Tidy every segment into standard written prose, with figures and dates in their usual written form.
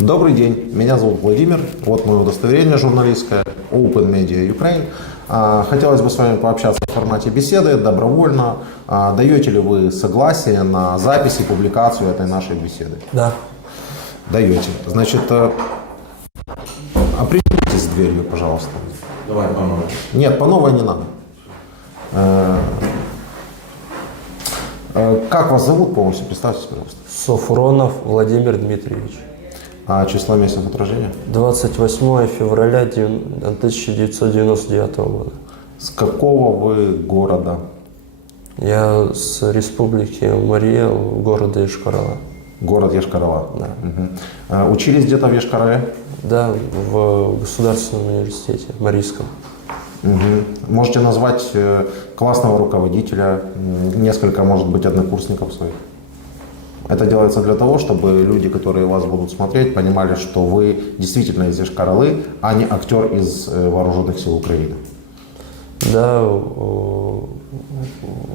Добрый день, меня зовут Владимир, вот мое удостоверение журналистское, Open Media Ukraine. Хотелось бы с вами пообщаться в формате беседы, добровольно. Даете ли вы согласие на запись и публикацию этой нашей беседы? Да. Даете. Значит, определитесь с дверью, пожалуйста. Давай по новой. Нет, по новой не надо. Как вас зовут полностью? Представьтесь, пожалуйста. Софронов Владимир Дмитриевич. А число месяца от рождения? 28 февраля 1999 года. С какого вы города? Я с республики Мария, города Йошкар-Ола. Город Йошкар-Ола. Да. Угу. Учились где-то в Йошкар-Оле? Да, в Государственном университете Марийском. Угу. Можете назвать классного руководителя, несколько, может быть, однокурсников своих? Это делается для того, чтобы люди, которые вас будут смотреть, понимали, что вы действительно из Йошкар-Олы, а не актер из Вооруженных сил Украины. Да, у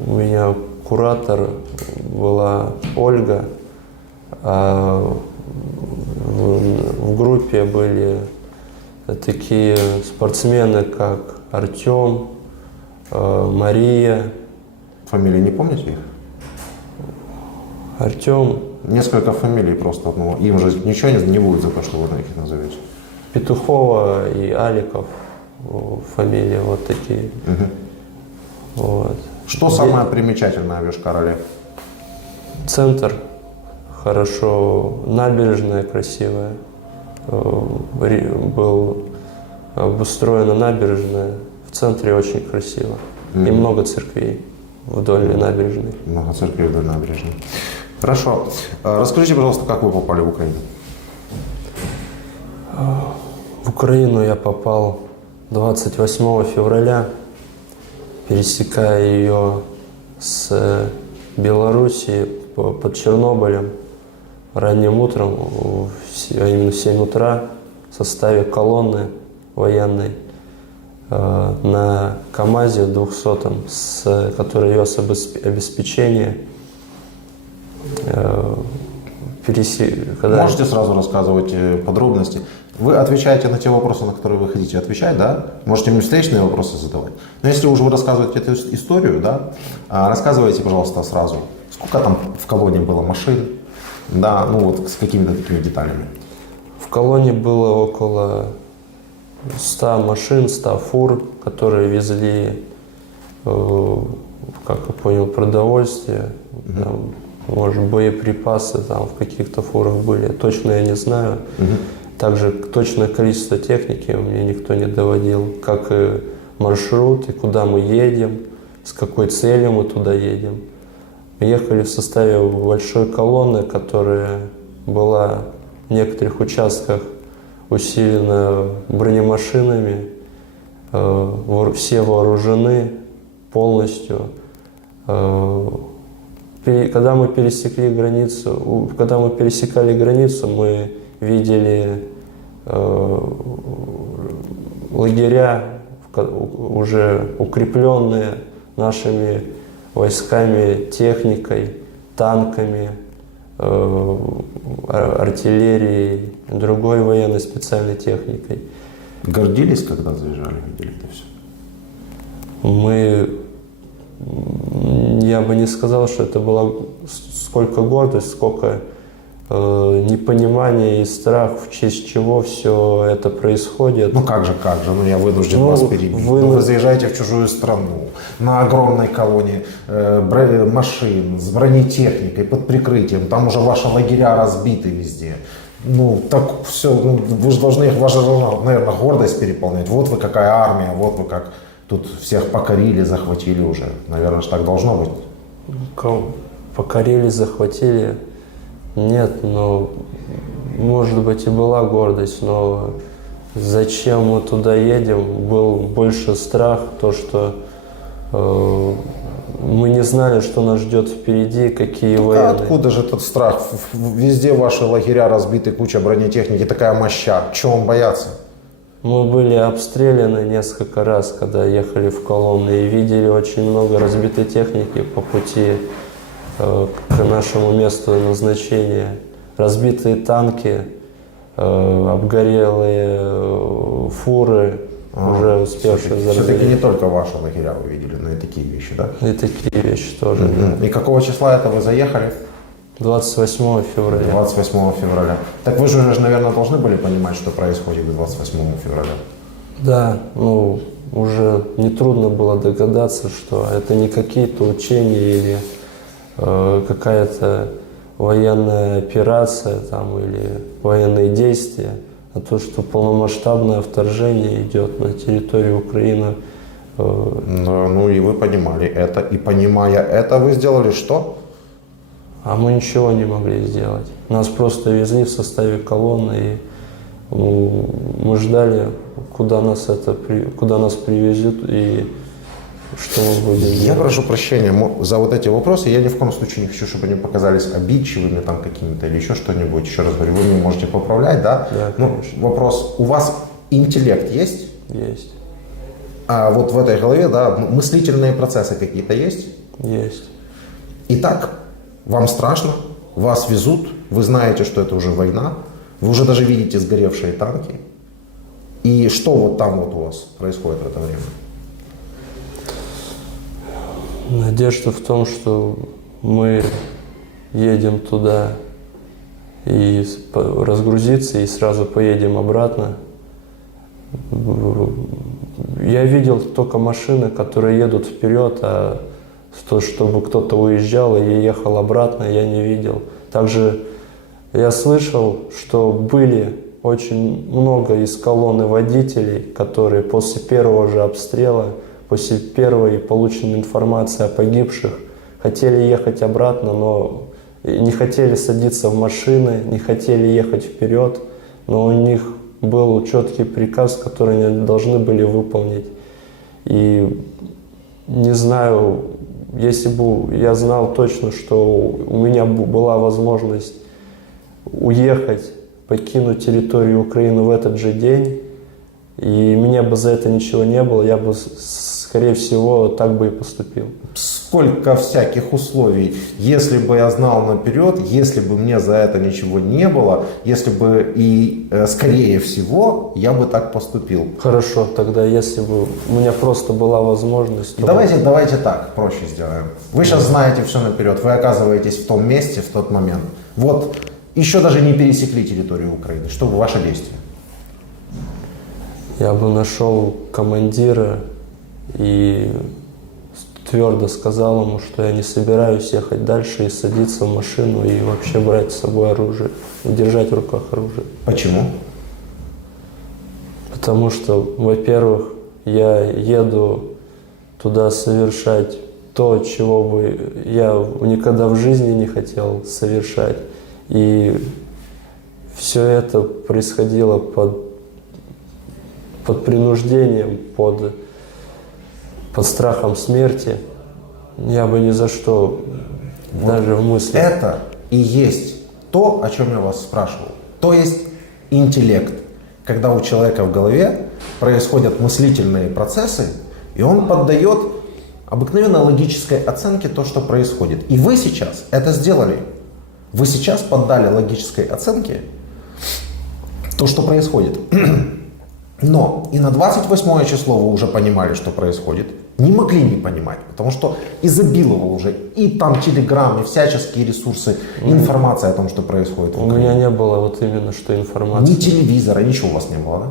меня куратор была Ольга, а в группе были такие спортсмены, как Артем, Мария. Фамилии не помните их? Артем, Несколько фамилий просто. Ну, им же ничего не будет за то, что вы их назовете. Петухова и Аликов, фамилии вот такие. Угу. Вот. Что самое примечательное в Йошкар-Оле? Центр хорошо, набережная красивая, был обустроена набережная, в центре очень красиво. И много церквей вдоль набережной. Много церквей вдоль набережной. Хорошо. Расскажите, пожалуйста, как вы попали в Украину? В Украину я попал 28 февраля, пересекая ее с Белоруссии под Чернобылем ранним утром, а именно в 7 утра, в составе колонны военной на КАМАЗе 200-м, который вез обеспечение. Можете сразу рассказывать подробности? Вы отвечаете на те вопросы, на которые вы хотите отвечать, да? Можете мне встречные вопросы задавать. Но если уже вы рассказываете эту историю, да, рассказывайте, пожалуйста, сразу, сколько там в колонне было машин, да, ну вот с какими-то такими деталями. В колонне было около 100 машин, 100 фур, которые везли, как я понял, продовольствие, там, может, боеприпасы там в каких-то фурах были, точно я не знаю. Также точное количество техники мне никто не доводил, как и маршрут, и куда мы едем, с какой целью мы туда едем. Мы ехали в составе большой колонны, которая была в некоторых участках усилена бронемашинами, все вооружены полностью. Когда мы пересекали границу, мы видели лагеря, уже укрепленные нашими войсками, техникой, танками, артиллерией, другой военной специальной техникой. Гордились, когда заезжали, видели это все? Я бы не сказал, что это была сколько гордость, сколько непонимания и страх, в честь чего все это происходит. Ну как же, ну я вынужден вас перебить. Вы заезжаете в чужую страну на огромной колонне машин с бронетехникой под прикрытием, там уже ваши лагеря разбиты везде. Ну так все, ну, вы же должны, ваша, наверное, гордость переполнять. Вот вы какая армия, вот вы как тут всех покорили, захватили уже. Наверное, же так должно быть. Покорили, захватили. Нет, но может быть и была гордость, но зачем мы туда едем, был больше страх, то что мы не знали, что нас ждет впереди, какие военные. Откуда же этот страх? Везде ваши лагеря разбиты, куча бронетехники, такая моща. Чего вам бояться? Мы были обстреляны несколько раз, когда ехали в колонны, и видели очень много разбитой техники по пути к нашему месту назначения. Разбитые танки, обгорелые фуры, уже успевшие Все-таки заржаветь. не только ваши лагеря вы видели, но и такие вещи, да? И такие вещи тоже. Да. И какого числа это вы заехали? 28 февраля. 28 февраля. Так вы же, наверное, должны были понимать, что происходит 28 февраля. Да, ну, уже нетрудно было догадаться, что это не какие-то учения или какая-то военная операция там, или военные действия, а то, что полномасштабное вторжение идет на территорию Украины. Ну и вы понимали это. И понимая это, вы сделали что? А мы ничего не могли сделать. Нас просто везли в составе колонны, и мы ждали, куда нас привезут и что мы будем Я делать. прошу прощения за вот эти вопросы. Я ни в коем случае не хочу, чтобы они показались обидчивыми там какими-то или еще что-нибудь. Еще раз говорю, вы меня можете поправлять, да? Да, Ну, конечно. вопрос, у вас интеллект есть? Есть. А вот в этой голове, да, мыслительные процессы какие-то есть? Есть. Итак, вам страшно, вас везут, вы знаете, что это уже война, вы уже даже видите сгоревшие танки. И что вот там вот у вас происходит в это время? Надежда в том, что мы едем туда и разгрузиться, и сразу поедем обратно. Я видел только машины, которые едут вперед, а то, чтобы кто-то уезжал и ехал обратно, я не видел. Также я слышал, что были очень много из колонны водителей, которые после первого же обстрела, после первой полученной информации о погибших, хотели ехать обратно, но не хотели садиться в машины, не хотели ехать вперед, но у них был четкий приказ, который они должны были выполнить. И не знаю, если бы я знал точно, что у меня была возможность уехать, покинуть территорию Украины в этот же день, и меня бы за это ничего не было, я бы, скорее всего, так бы и поступил. Сколько всяких условий. Если бы я знал наперед, если бы мне за это ничего не было, если бы и, скорее всего, я бы так поступил. Хорошо, тогда если бы у меня просто была возможность... то- Давайте так, проще сделаем. Вы сейчас знаете все наперед, вы оказываетесь в том месте, в тот момент. Вот, еще даже не пересекли территорию Украины. Что бы ваше действие? Я бы нашел командира и твердо сказал ему, что я не собираюсь ехать дальше и садиться в машину и вообще брать с собой оружие, и держать в руках оружие. Почему? Потому что, во-первых, я еду туда совершать то, чего бы я никогда в жизни не хотел совершать. И все это происходило под принуждением, под страхом смерти. Я бы ни за что, Вот даже в мысли. Это и есть то, о чем я вас спрашивал. То есть интеллект. Когда у человека в голове происходят мыслительные процессы, и он поддает обыкновенной логической оценке то, что происходит. И вы сейчас это сделали. Вы сейчас поддали логической оценке то, что происходит. Но и на 28 число вы уже понимали, что происходит. Не могли не понимать, потому что изобиловал уже и там телеграм, и всяческие ресурсы, информация о том, что происходит в У Украине. меня не было вот именно что информации. Ни телевизора, ничего у вас не было, да?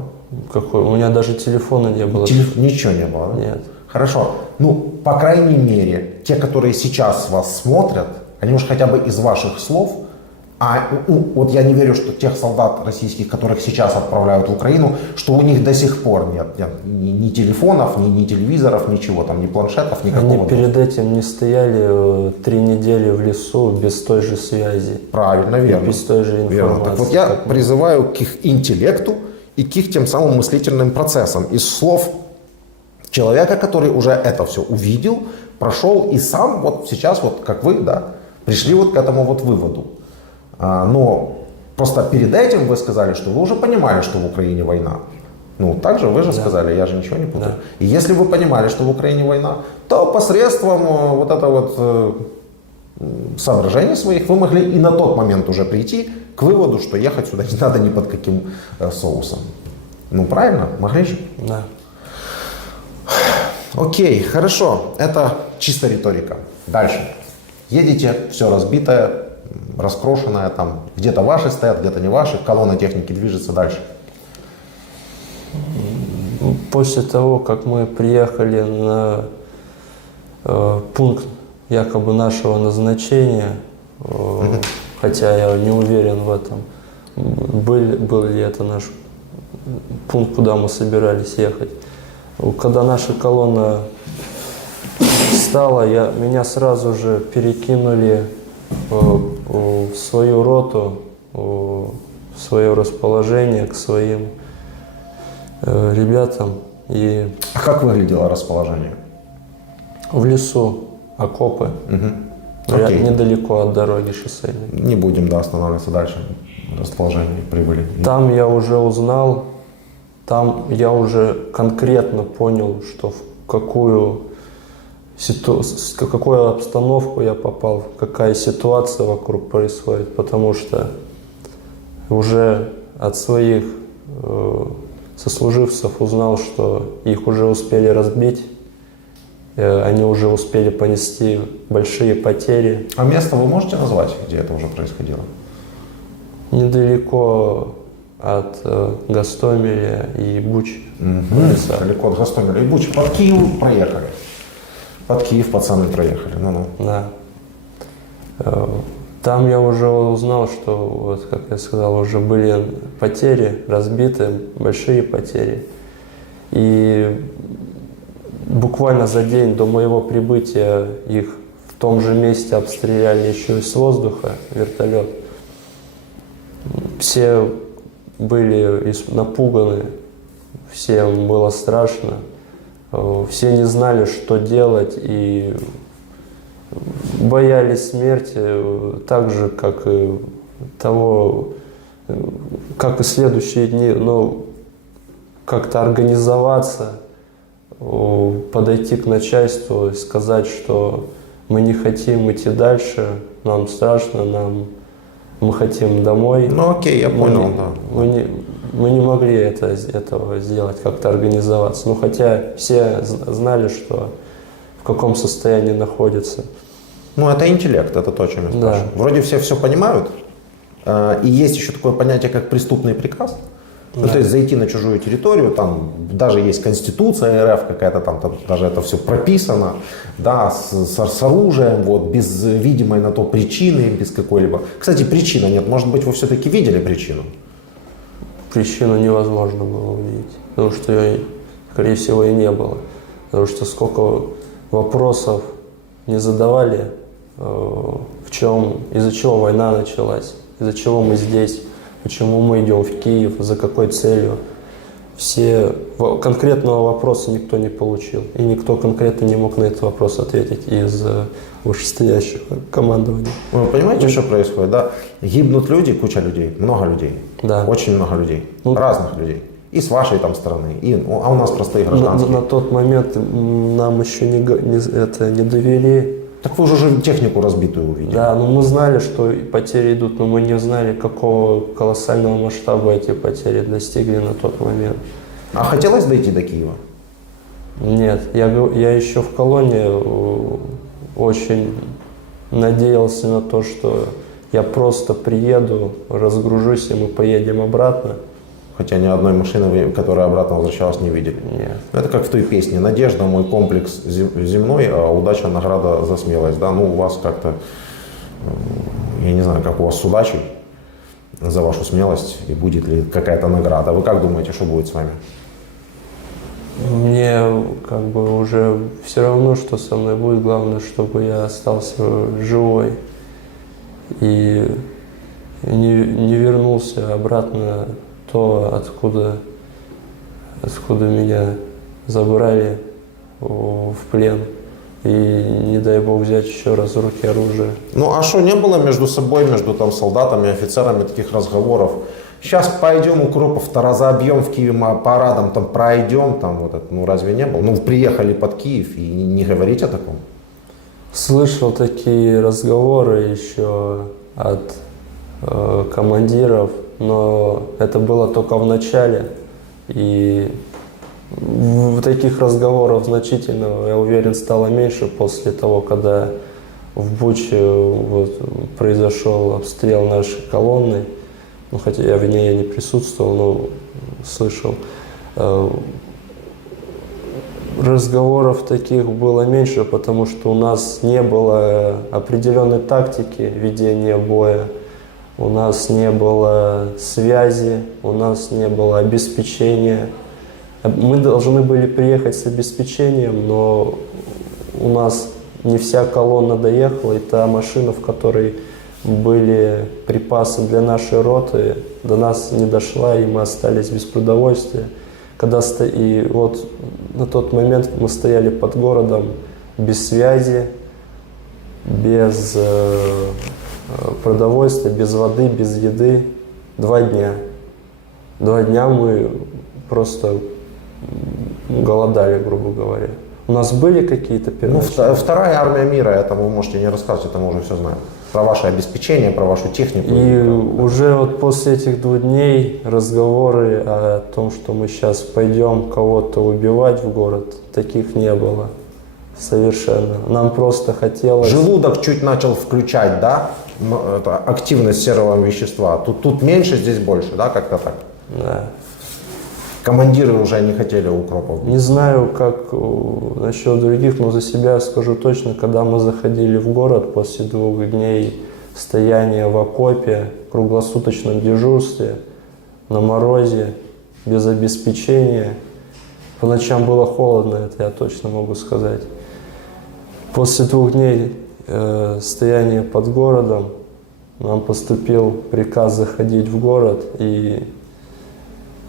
Какой? У меня даже телефона не было. Ничего не было, да? Нет. Хорошо. Ну, по крайней мере, те, которые сейчас вас смотрят, они уж хотя бы из ваших слов, вот я не верю, что тех солдат российских, которых сейчас отправляют в Украину, что у них до сих пор нет ни телефонов, ни телевизоров, ничего, там, ни планшетов, никакого. Они перед этим не стояли 3 недели в лесу без той же связи, Правильно, верно. без той же информации. Верно. Так вот я как мы. призываю к их интеллекту и к их тем самым мыслительным процессам. Из слов человека, который уже это все увидел, прошел и сам вот сейчас, вот как вы, да, пришли вот к этому вот выводу. Но просто перед этим вы сказали, что вы уже понимали, что в Украине война. Ну, также вы же сказали, я же ничего не путаю. Да. И если вы понимали, что в Украине война, то посредством вот этого вот соображений своих вы могли и на тот момент уже прийти к выводу, что ехать сюда не надо ни под каким соусом. Ну правильно, могли же? Да. Окей, хорошо, это чисто риторика. Дальше. Едете, все разбитое, раскрошенное, там где-то ваши стоят, где-то не ваши, колонна техники движется дальше. После того, как мы приехали на пункт якобы нашего назначения, хотя я не уверен в этом, был ли это наш пункт, куда мы собирались ехать. Когда наша колонна встала, меня сразу же перекинули в свою роту, в свое расположение к своим ребятам. И А как выглядело расположение? в лесу окопы, Окей. недалеко от дороги шоссейной. Не будем, да, останавливаться дальше. Расположение прибыли. Там я уже узнал, там я уже конкретно понял, что в какую обстановку я попал, какая ситуация вокруг происходит, потому что уже от своих сослуживцев узнал, что их уже успели разбить, они уже успели понести большие потери. А место вы можете назвать, где это уже происходило? Недалеко от Гостомеля и Бучи. Леса. Далеко от Гостомеля и Бучи. Под Киев проехали. Под Киев пацаны проехали. Ну-ну. Да. Там я уже узнал, что, вот, как я сказал, уже были потери, разбиты, большие потери. И буквально за день до моего прибытия их в том же месте обстреляли еще и с воздуха, вертолет. Все были напуганы, всем было страшно, все не знали, что делать, и боялись смерти так же, как и следующие дни, но как-то организоваться, подойти к начальству и сказать, что мы не хотим идти дальше, нам страшно, мы хотим домой. Ну окей, я понял, да. Мы не могли этого сделать, как-то организоваться. Ну, хотя все знали, что в каком состоянии находится. Ну, это интеллект, это то, о чем я спрашиваю. Да. Вроде все понимают, и есть еще такое понятие, как преступный приказ. Ну, то есть зайти на чужую территорию, там даже есть конституция РФ какая-то, там даже это все прописано, да, с оружием, вот, без видимой на то причины, без какой-либо. Кстати, причины нет, может быть, вы все-таки видели причину? Причину невозможно было увидеть, потому что ее, скорее всего, и не было. Потому что сколько вопросов не задавали, из-за чего война началась, из-за чего мы здесь, почему мы идем в Киев, за какой целью. Конкретного вопроса никто не получил. И никто конкретно не мог на этот вопрос ответить из вышестоящего командования. Вы понимаете, что происходит, да? Гибнут люди, куча людей, много людей. Да. Очень много людей, разных людей. И с вашей там стороны, а у нас простые гражданские. На тот момент нам еще не довели. Так вы уже технику разбитую увидели. Да, но мы знали, что потери идут, но мы не знали, какого колоссального масштаба эти потери достигли на тот момент. А хотелось дойти до Киева? Нет, я еще в колонии очень надеялся на то, что я просто приеду, разгружусь, и мы поедем обратно. Хотя ни одной машины, которая обратно возвращалась, не видели. Нет. Это как в той песне «Надежда, мой комплекс земной, а удача, награда за смелость». Да? Ну, у вас как-то, я не знаю, как у вас с удачей за вашу смелость, и будет ли какая-то награда. Вы как думаете, что будет с вами? Мне как бы уже все равно, что со мной будет. Главное, чтобы я остался живой и не вернулся обратно то, откуда меня забрали в плен. И не дай бог взять еще раз в руки оружие. Ну а что, не было между собой, между там солдатами, офицерами таких разговоров? Сейчас пойдем укропов-то разобьем в Киеве, парадом там пройдем, там вот это, ну разве не было? Ну приехали под Киев и не говорить о таком. Слышал такие разговоры еще от командиров, но это было только в начале. И таких разговоров значительно, я уверен, стало меньше после того, когда в Буче вот, произошел обстрел нашей колонны. Ну, хотя я в ней не присутствовал, но слышал. Разговоров таких было меньше, потому что у нас не было определенной тактики ведения боя, у нас не было связи, у нас не было обеспечения. Мы должны были приехать с обеспечением, но у нас не вся колонна доехала, и та машина, в которой были припасы для нашей роты, до нас не дошла, и мы остались без продовольствия. И вот на тот момент мы стояли под городом без связи, без продовольствия, без воды, без еды. 2 дня. 2 дня мы просто голодали, грубо говоря. У нас были какие-то первоначальные... Ну, вторая армия мира, это вы можете не рассказывать, это мы уже все знаем. Про ваше обеспечение, про вашу технику. И уже вот после этих 2 дней разговоры о том, что мы сейчас пойдем кого-то убивать в город, таких не было совершенно. Нам просто хотелось... Желудок чуть начал включать, да? Это активность серого вещества. Тут меньше, здесь больше, да, как-то так? Да. Командиры уже не хотели укропов. Не знаю, как насчет других, но за себя скажу точно, когда мы заходили в город после 2 дней стояния в окопе, круглосуточном дежурстве, на морозе, без обеспечения. По ночам было холодно, это я точно могу сказать. После 2 дней стояния под городом нам поступил приказ заходить в город, и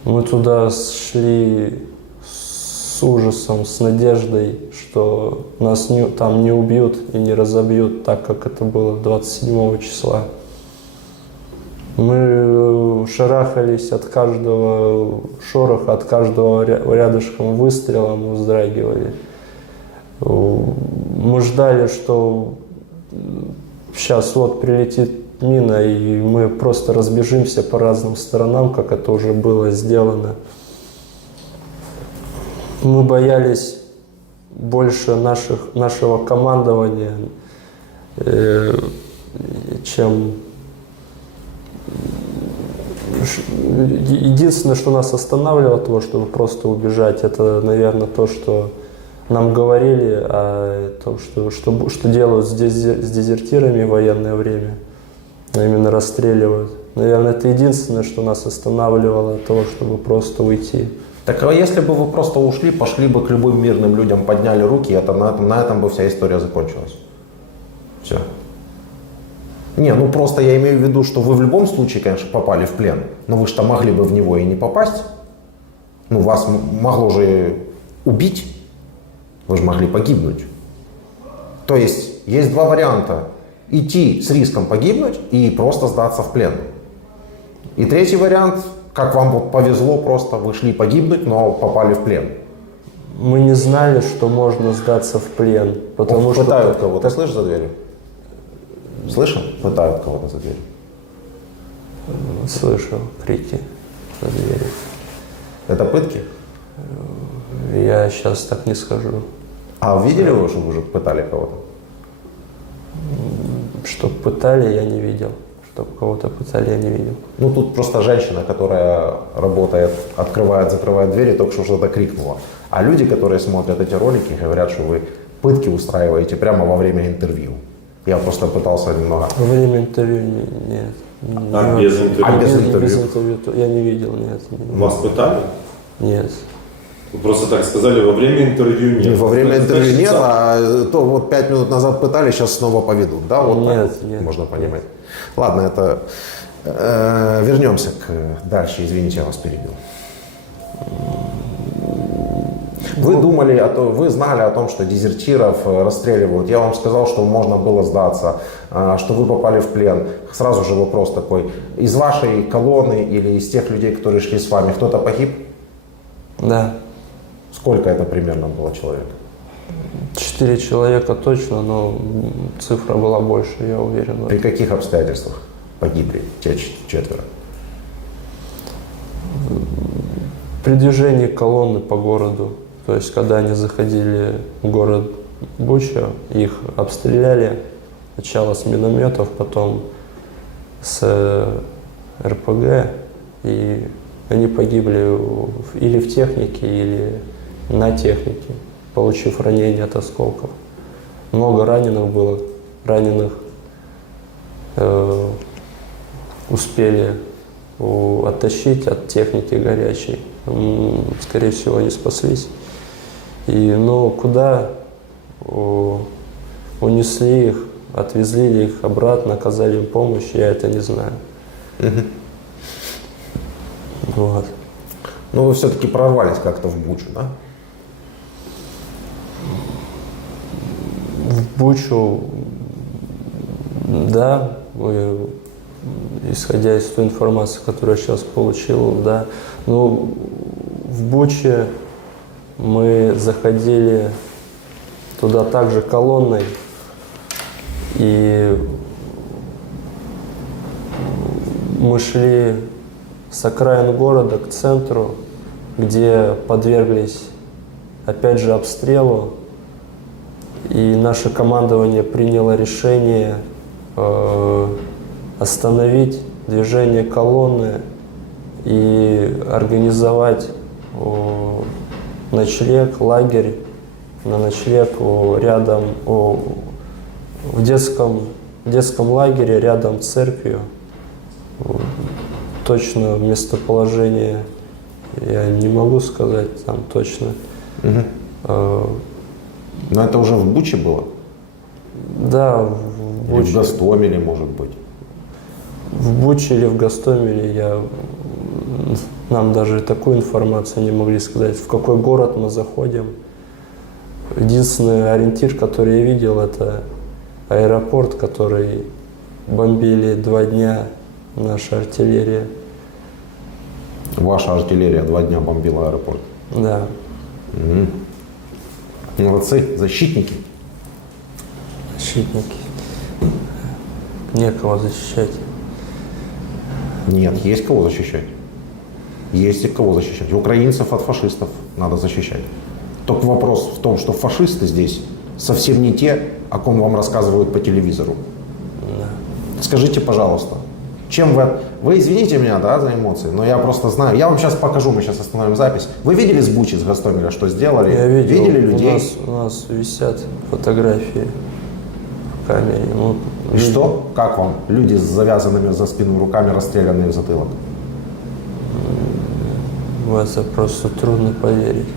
мы туда шли с ужасом, с надеждой, что нас там не убьют и не разобьют, так как это было 27 числа. Мы шарахались от каждого шороха, от каждого рядышком выстрела, мы вздрагивали. Мы ждали, что сейчас вот прилетит мина, и мы просто разбежимся по разным сторонам, как это уже было сделано. Мы боялись больше нашего командования, чем... Единственное, что нас останавливало от того, чтобы просто убежать, это, наверное, то, что нам говорили о том, что делают с дезертирами в военное время. Именно расстреливают. Наверное, это единственное, что нас останавливало от того, чтобы просто уйти. Так а если бы вы просто ушли, пошли бы к любым мирным людям, подняли руки, это на этом бы вся история закончилась. Все. Не, ну просто я имею в виду, что вы в любом случае, конечно, попали в плен, но вы же там могли бы в него и не попасть. Ну, вас могло же убить, вы же могли погибнуть. То есть 2 варианта. Идти с риском погибнуть и просто сдаться в плен. И 3-й вариант, как вам вот повезло, просто вы шли погибнуть, но попали в плен. Мы не знали, что можно сдаться в плен, потому что... Пытают кого-то, слышишь, за дверью? Слышал? Пытают кого-то за дверью. Слышал крики за дверью. Это пытки? Я сейчас так не скажу. А видели вы, что уже пытали кого-то? Чтоб пытали, я не видел. Чтоб кого-то пытали, я не видел. Ну, тут просто женщина, которая работает, открывает, закрывает двери, только что что-то крикнула. А люди, которые смотрят эти ролики, говорят, что вы пытки устраиваете прямо во время интервью. Я просто пытался немного... Во время интервью нет. А без интервью? А без интервью? Без интервью я не видел, нет. Вас пытали? Нет. Вы просто так сказали, во время интервью нет. Во время интервью нет, а то вот 5 минут назад пытали, сейчас снова поведут. Да, вот Нет, так нет. можно понимать. Ладно, это... вернемся дальше, извините, я вас перебил. Вы думали, вы знали о том, что дезертиров расстреливают. Я вам сказал, что можно было сдаться, что вы попали в плен. Сразу же вопрос такой. Из вашей колонны или из тех людей, которые шли с вами, кто-то погиб? Да. Сколько это примерно было человек? 4 человека точно, но цифра была больше, я уверен. При каких обстоятельствах погибли те 4? При движении колонны по городу, то есть когда они заходили в город Буча, их обстреляли сначала с минометов, потом с РПГ, и они погибли или в технике, или на технике, получив ранения от осколков. Много раненых было, раненых успели оттащить от техники горячей. Скорее всего, они спаслись. Но куда унесли их, отвезли ли их обратно, оказали им помощь, я это не знаю. Вот. Ну, вы все-таки прорвались как-то в Бучу, да? В Бучу, да, исходя из той информации, которую я сейчас получил, да. Ну, в Буче мы заходили туда также колонной, и мы шли с окраин города к центру, где подверглись, опять же, обстрелу, и наше командование приняло решение остановить движение колонны и организовать ночлег, лагерь на ночлег рядом, в детском лагере рядом с церковью. Точно местоположение я не могу сказать там точно. Но это уже в Буче было? Да, в Или Буче. в Гостомеле, может быть? В Буче или в Гостомеле нам даже такую информацию не могли сказать, в какой город мы заходим. Единственный ориентир, который я видел, это аэропорт, который бомбили 2 дня наша артиллерия. Ваша артиллерия 2 дня бомбила аэропорт? Да. Молодцы, защитники. Защитники. Некого защищать. Нет, есть кого защищать. Есть и кого защищать. Украинцев от фашистов надо защищать. Только вопрос в том, что фашисты здесь совсем не те, о ком вам рассказывают по телевизору. Да. Скажите, пожалуйста, чем вы извините меня, да, за эмоции, но я просто знаю. Я вам сейчас покажу, мы сейчас остановим запись. Вы видели с Бучи, с Гостомеля, что сделали? Я видел, Видели людей? У нас висят фотографии в камере. Ну, И что? Как вам? Люди с завязанными за спину руками, расстрелянные в затылок. В это просто трудно поверить.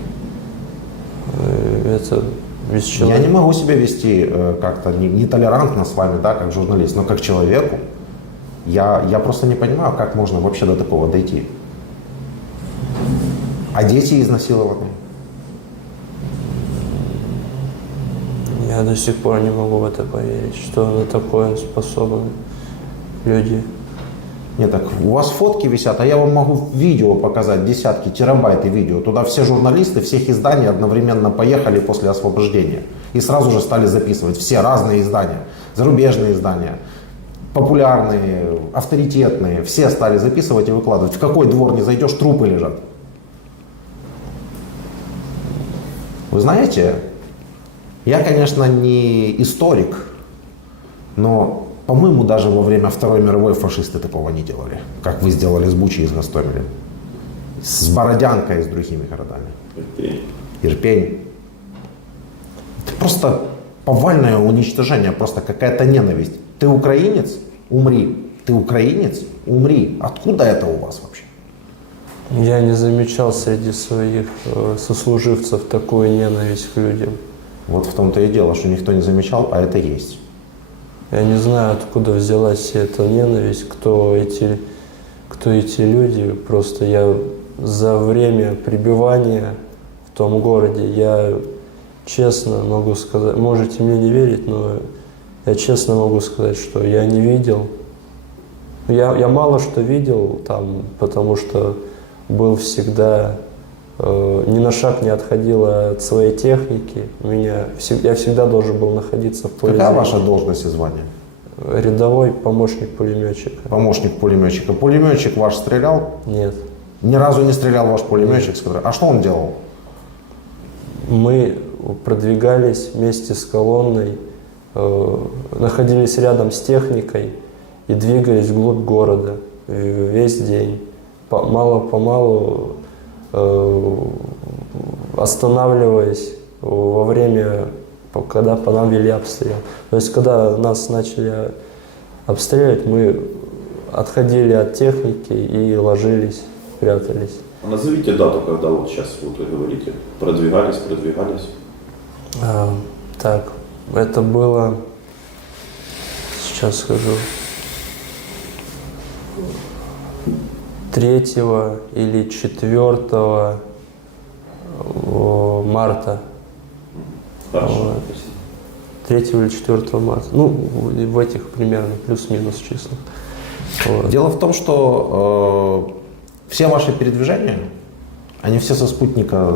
Это без Я человека. не могу себя вести как-то нетолерантно с вами, да, как журналист, но как человеку я просто не понимаю, как можно вообще до такого дойти. А дети изнасилованы? Я до сих пор не могу в это поверить, что на такое способны люди. Нет, так у вас фотки висят, а я вам могу видео показать, десятки, терабайты видео. Туда все журналисты всех изданий одновременно поехали после освобождения. И сразу же стали записывать все разные издания, зарубежные издания, популярные, авторитетные. Все стали записывать и выкладывать. В какой двор не зайдешь, трупы лежат. Вы знаете, я, конечно, не историк, но... По-моему, даже во время Второй мировой фашисты такого не делали, как вы сделали с Бучей и с Гостомелем. С Бородянкой и с другими городами. Ирпень. Это просто повальное уничтожение, просто какая-то ненависть. Ты украинец? Умри. Ты украинец? Умри. Откуда это у вас вообще? Я не замечал среди своих сослуживцев такую ненависть к людям. Вот в том-то и дело, что никто не замечал, а это есть. Я не знаю, откуда взялась эта ненависть, кто эти люди. Просто я за время пребывания в том городе, я честно могу сказать, можете мне не верить, но я честно могу сказать, что я не видел. Я мало что видел там, потому что был всегда ни на шаг не отходила от своей техники. Я всегда должен был находиться в поле Какая зрения. ваша должность и звание? Рядовой помощник пулеметчика. Помощник пулеметчика. Пулеметчик ваш стрелял? Нет. Ни разу не стрелял ваш пулеметчик? А что он делал? Мы продвигались вместе с колонной, находились рядом с техникой и двигались вглубь города весь день. Мало-помалу останавливаясь во время, когда по нам вели обстрел. То есть, когда нас начали обстреливать, мы отходили от техники и ложились, прятались. А назовите дату, когда вот сейчас вот вы говорите, продвигались. Так, это было, сейчас скажу, 3 или 4 марта. Хорошо, Вот. спасибо. 3 или 4 марта. Ну, в этих примерно плюс-минус числах. Вот. Дело в том, что все ваши передвижения, они все со спутника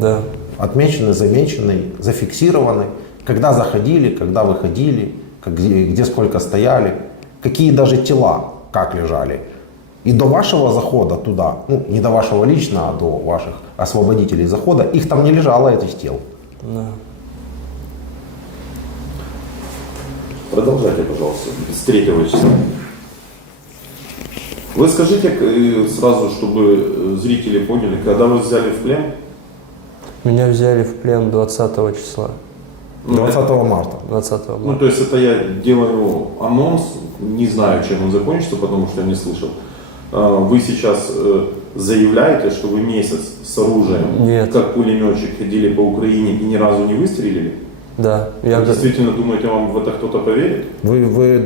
Да. отмечены, замечены, зафиксированы. Когда заходили, когда выходили, где сколько стояли, какие даже тела, как лежали. И до вашего захода туда, ну не до вашего лично, а до ваших освободителей захода, их там не лежало, этих тел. Да. Продолжайте, пожалуйста, с 3 числа. Вы скажите сразу, чтобы зрители поняли, когда вы взяли в плен? Меня взяли в плен 20 числа. 20 марта. 20 марта. Ну, то есть это я делаю анонс, не знаю, чем он закончится, потому что я не слышал. Вы сейчас заявляете, что вы месяц с оружием, Нет. как пулеметчик, ходили по Украине и ни разу не выстрелили? Да. Вы действительно думаете, вам в это кто-то поверит? Вы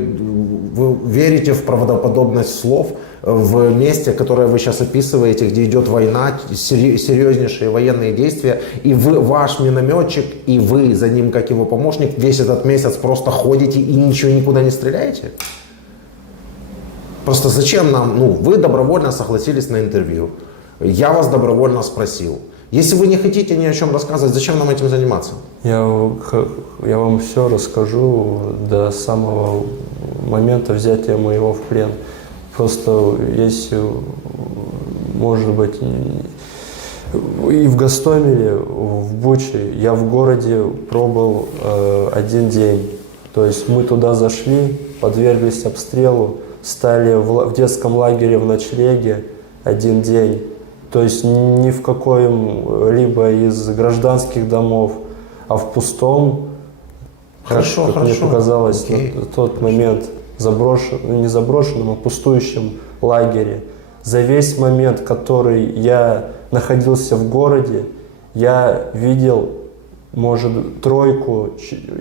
верите в правдоподобность слов в месте, которое вы сейчас описываете, где идет война, серьезнейшие военные действия, и ваш минометчик, и вы за ним, как его помощник, весь этот месяц просто ходите и ничего никуда не стреляете? Просто зачем нам, вы добровольно согласились на интервью, я вас добровольно спросил. Если вы не хотите ни о чем рассказывать, зачем нам этим заниматься? Я вам все расскажу до самого момента взятия моего в плен. Просто если, может быть, и в Гостомеле, в Буче, я в городе пробыл 1 день. То есть мы туда зашли, подверглись обстрелу, стали в детском лагере в ночлеге 1 день. То есть ни в каком-либо из гражданских домов, а в пустом, Хорошо, как мне показалось, окей. на тот момент не заброшенном, а пустующем лагере. За весь момент, который я находился в городе, я видел, может, 3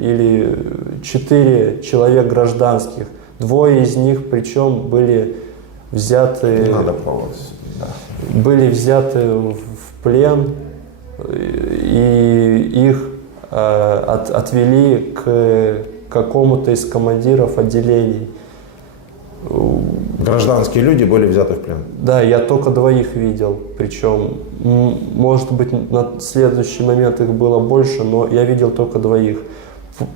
или 4 человек гражданских. 2 из них, причем, были взяты... Не надо пробовать. Да. Были взяты в плен, и их отвели к какому-то из командиров отделений. Гражданские люди были взяты в плен. Да, я только 2 видел, причем, может быть, на следующий момент их было больше, но я видел только 2.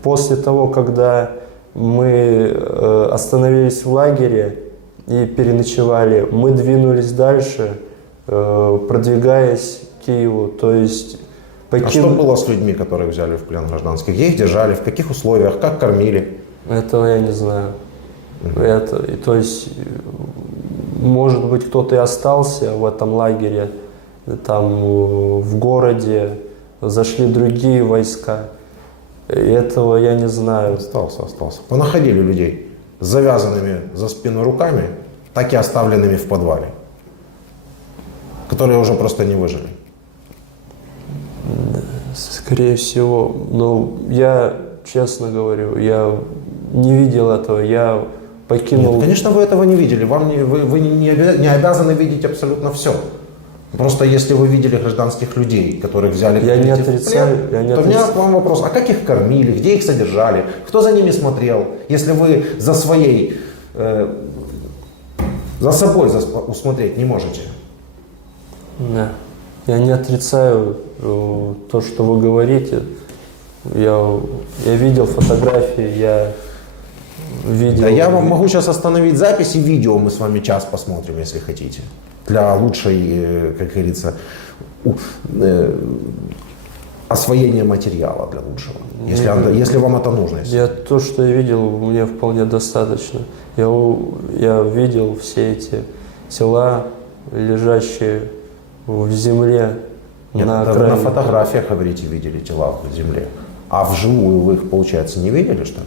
После того, когда мы остановились в лагере и переночевали, мы двинулись дальше, продвигаясь к Киеву, то есть... А что было с людьми, которые взяли в плен гражданских? Где их держали, в каких условиях, как кормили? Этого я не знаю. То есть, может быть, кто-то и остался в этом лагере, там в городе, зашли другие войска. Этого я не знаю. Остался. Понаходили людей с завязанными за спину руками, так и оставленными в подвале, которые уже просто не выжили. Скорее всего. Но я, честно говорю, я не видел этого. Я покинул... Нет, конечно, вы этого не видели. Вы не обязаны видеть абсолютно все. Просто если вы видели гражданских людей, которых взяли Я не в плен, отрицаю, то у меня к вам вопрос, а как их кормили, где их содержали, кто за ними смотрел, если вы за собой усмотреть не можете? Да. Я не отрицаю то, что вы говорите. Я видел фотографии, я видел... Да я вам могу сейчас остановить запись и видео мы с вами час посмотрим, если хотите. Для лучшей, как говорится, освоения материала для лучшего. Если вам это нужно. То, что я видел, мне вполне достаточно. Я видел все эти тела, лежащие в земле. Нет, вы на фотографиях, говорите, видели тела в земле. А вживую вы их, получается, не видели, что ли?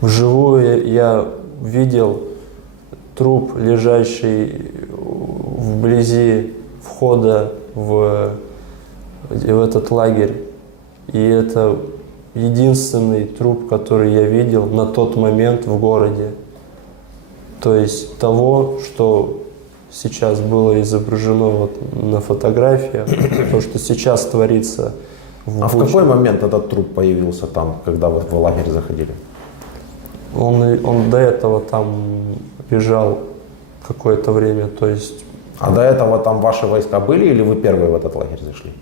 Вживую я видел труп, лежащий вблизи входа в этот лагерь. И это единственный труп, который я видел на тот момент в городе. То есть того, что сейчас было изображено вот на фотографиях, то, что сейчас творится в в какой момент этот труп появился там, когда вы в лагерь заходили? Он до этого там лежал какое-то время, то есть... А до этого там ваши войска были или вы первые в этот лагерь зашли?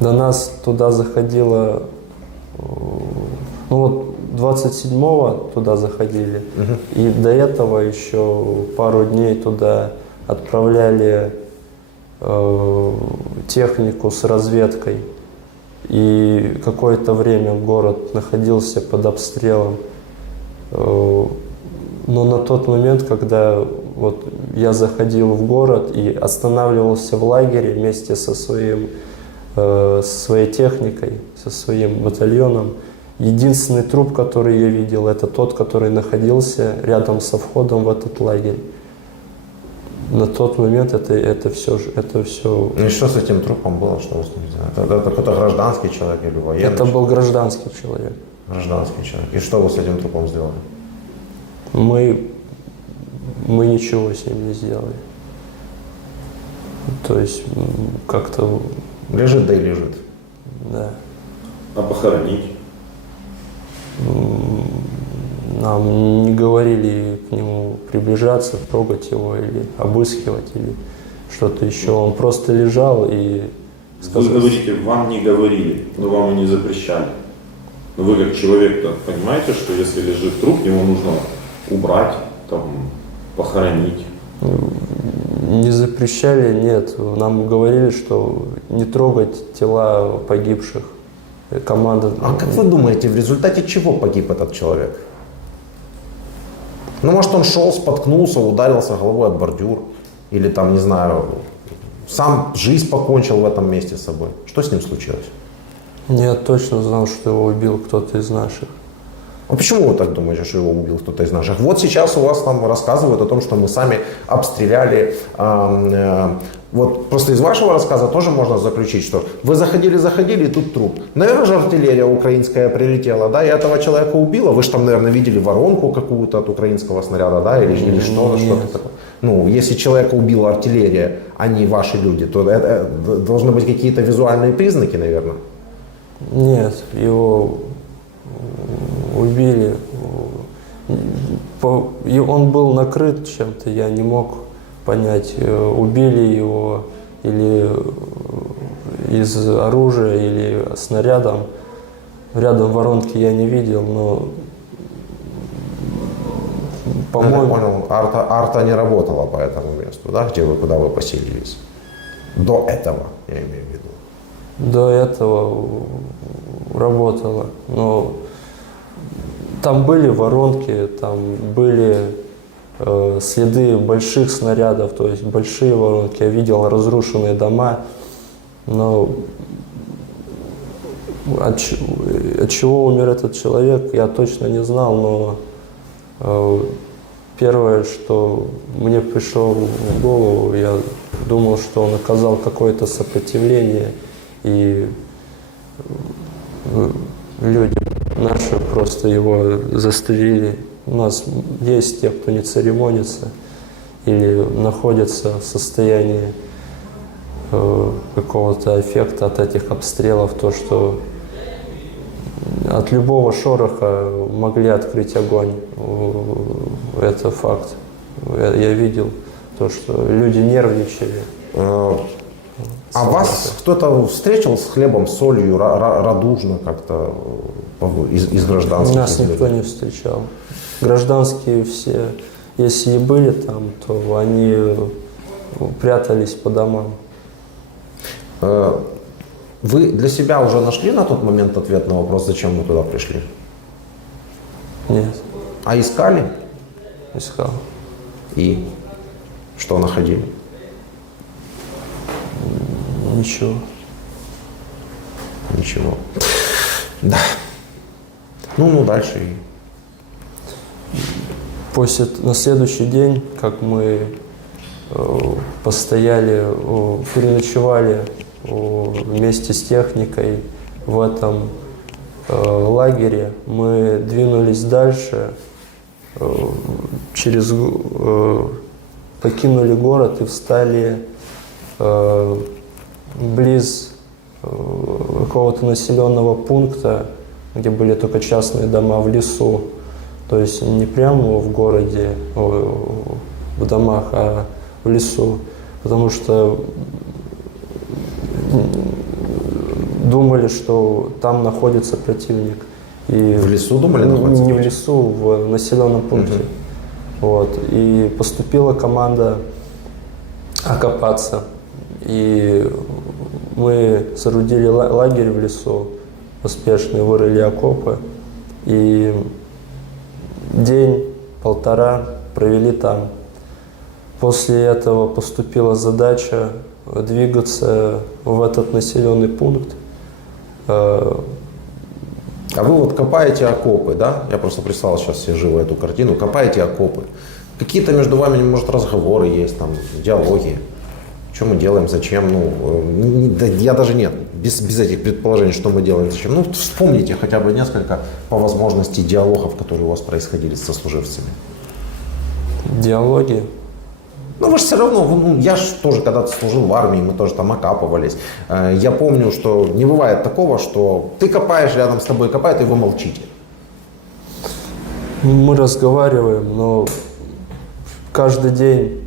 До нас туда заходило... Ну вот 27-го туда заходили, и до этого еще пару дней туда отправляли технику с разведкой. И какое-то время город находился под обстрелом. Но на тот момент, когда вот я заходил в город и останавливался в лагере вместе со своей техникой, со своим батальоном, единственный труп, который я видел, это тот, который находился рядом со входом в этот лагерь. На тот момент это все. И что с этим трупом было, что вы с ним сделали? Это какой-то гражданский человек или военный? Это был гражданский человек. Гражданский человек. И что вы с этим трупом сделали? Мы ничего с ним не сделали. То есть как-то... Лежит, да и лежит. Да. А похоронить? Нам не говорили к нему приближаться, трогать его или обыскивать, или что-то еще. Он просто лежал и сказал... Вы говорите, вам не говорили, но вам и не запрещали. Но вы как человек-то понимаете, что если лежит труп, его нужно убрать, там, похоронить? Не запрещали, нет. Нам говорили, что не трогать тела погибших. Команда... А как вы думаете, в результате чего погиб этот человек? Ну, может, он шел, споткнулся, ударился головой об бордюр. Или там, не знаю, сам жизнь покончил в этом месте с собой. Что с ним случилось? Я точно знал, что его убил кто-то из наших. А почему вы так думаете, что его убил кто-то из наших? Вот сейчас у вас там рассказывают о том, что мы сами обстреляли. Вот просто из вашего рассказа тоже можно заключить, что вы заходили, и тут труп. Наверное же артиллерия украинская прилетела, да, и этого человека убила. Вы же там, наверное, видели воронку какую-то от украинского снаряда, да, или что-то такое. Ну, если человека убила артиллерия, а не ваши люди, то это должны быть какие-то визуальные признаки, наверное. Нет, его убили. Он был накрыт чем-то, я не мог понять, убили его или из оружия, или снарядом. Рядом воронки я не видел, но, по-моему... Я понял, арта не работала по этому месту, да, куда вы поселились? До этого, я имею в виду. До этого работала, но там были воронки, там были следы больших снарядов, то есть большие воронки. Я видел разрушенные дома, но от чего умер этот человек, я точно не знал, но первое, что мне пришло в голову, я думал, что он оказал какое-то сопротивление, и люди наши просто его застрелили. У нас есть те, кто не церемонится или находится в состоянии какого-то эффекта от этих обстрелов, то, что от любого шороха могли открыть огонь. Это факт. Я видел то, что люди нервничали. А вас кто-то встретил с хлебом, с солью, радужно как-то из гражданских? Нас никто не встречал. Гражданские все, если и были там, то они прятались по домам. Вы для себя уже нашли на тот момент ответ на вопрос, зачем вы туда пришли? Нет, А искали? искал. И что находили? Ничего. Ничего. Да. Ну, дальше. На следующий день, как мы постояли, переночевали вместе с техникой в этом лагере, мы двинулись дальше, покинули город и встали близ какого-то населенного пункта, где были только частные дома, в лесу. То есть не прямо в городе, в домах, а в лесу. Потому что думали, что там находится противник. И В лесу думали находиться? Не в лесу, в населенном пункте. Вот. И поступила команда окопаться. И мы соорудили лагерь в лесу, успешно вырыли окопы. И день-полтора провели там. После этого поступила задача двигаться в этот населенный пункт. А вы вот копаете окопы, да? Я просто представил сейчас себе живо эту картину. Копаете окопы. Какие-то между вами, может, разговоры есть, там, диалоги. Что мы делаем, зачем? Я даже нет, без этих предположений, что мы делаем, зачем. Ну, вспомните хотя бы несколько, по возможности, диалогов, которые у вас происходили с сослуживцами. Диалоги? Ну, вы же все равно, я же тоже когда-то служил в армии, мы тоже там окапывались. Я помню, что не бывает такого, что ты копаешь, рядом с тобой копают, и вы молчите. Мы разговариваем, но каждый день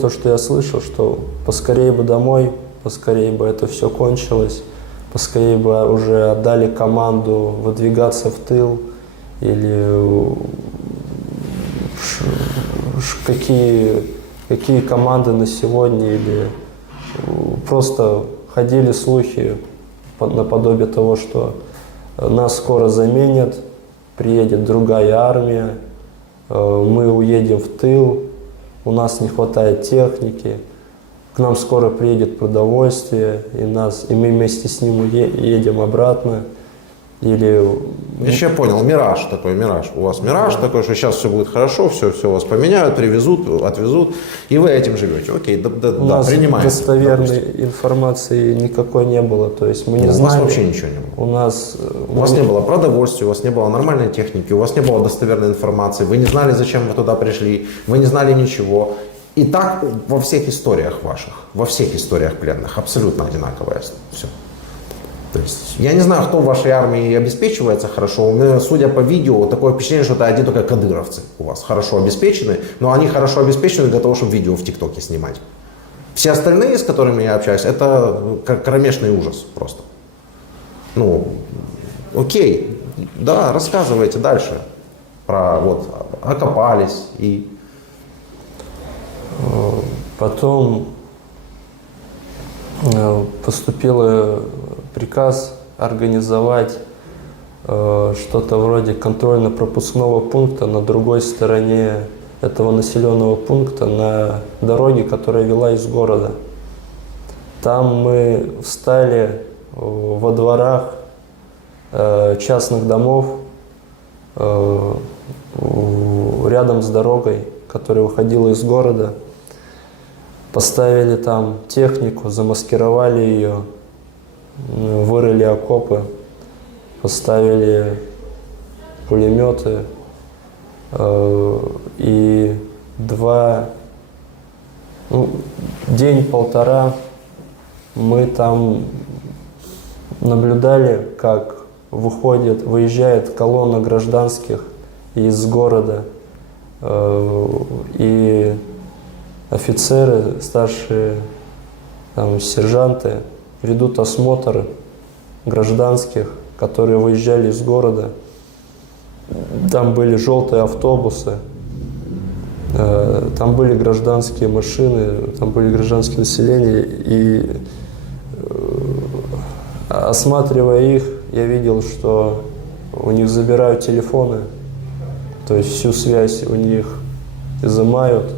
то, что я слышал, что поскорее бы домой, поскорее бы это все кончилось, поскорее бы уже отдали команду выдвигаться в тыл, или какие команды на сегодня, или просто ходили слухи наподобие того, что нас скоро заменят, приедет другая армия, мы уедем в тыл, у нас не хватает техники, к нам скоро приедет продовольствие, и мы вместе с ним едем обратно. Или... Я еще понял, мираж. У вас мираж такой, что сейчас все будет хорошо, все вас поменяют, привезут, отвезут, и вы этим живете. Окей, у нас принимаем. достоверной информации никакой не было, то есть мы не знали. У вас вообще ничего не было? У вас не было продовольствия, у вас не было нормальной техники, у вас не было достоверной информации, вы не знали, зачем вы туда пришли, вы не знали ничего. И так во всех историях ваших, во всех историях пленных абсолютно одинаковое все. То есть, я не знаю, кто в вашей армии обеспечивается хорошо. У меня, судя по видео, такое впечатление, что это одни только кадыровцы у вас хорошо обеспечены, но они хорошо обеспечены для того, чтобы видео в ТикТоке снимать. Все остальные, с которыми я общаюсь, это кромешный ужас просто. Окей, да, рассказывайте дальше про окопались и... Потом поступил приказ организовать что-то вроде контрольно-пропускного пункта на другой стороне этого населенного пункта, на дороге, которая вела из города. Там мы встали во дворах частных домов рядом с дорогой, которая выходила из города. Поставили там технику, замаскировали ее, вырыли окопы, поставили пулеметы, и день-полтора мы там наблюдали, как выезжает колонна гражданских из города, и офицеры, старшие там, сержанты ведут осмотр гражданских, которые выезжали из города. Там были желтые автобусы, там были гражданские машины, там были гражданские населения. И осматривая их, я видел, что у них забирают телефоны, то есть всю связь у них изымают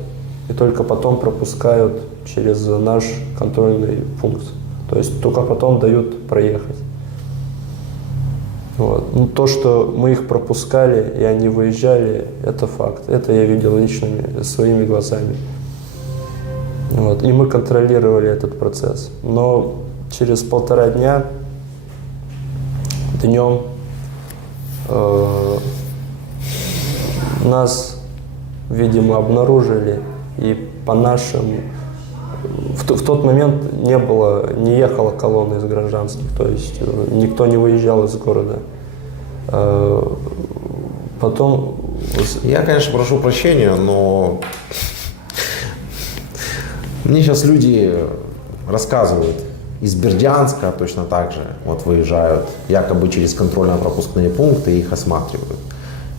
и только потом пропускают через наш контрольный пункт. То есть только потом дают проехать. Вот. Ну, то, что мы их пропускали и они выезжали, это факт. Это я видел личными, своими глазами. Вот. И мы контролировали этот процесс. Но через 1,5 дня днем нас, видимо, обнаружили, и по нашим... В тот момент не ехала колонна из гражданских, то есть никто не выезжал из города. Потом... Я, конечно, прошу прощения, но мне сейчас люди рассказывают из Бердянска точно так же вот выезжают, якобы через контрольно-пропускные пункты, их осматривают.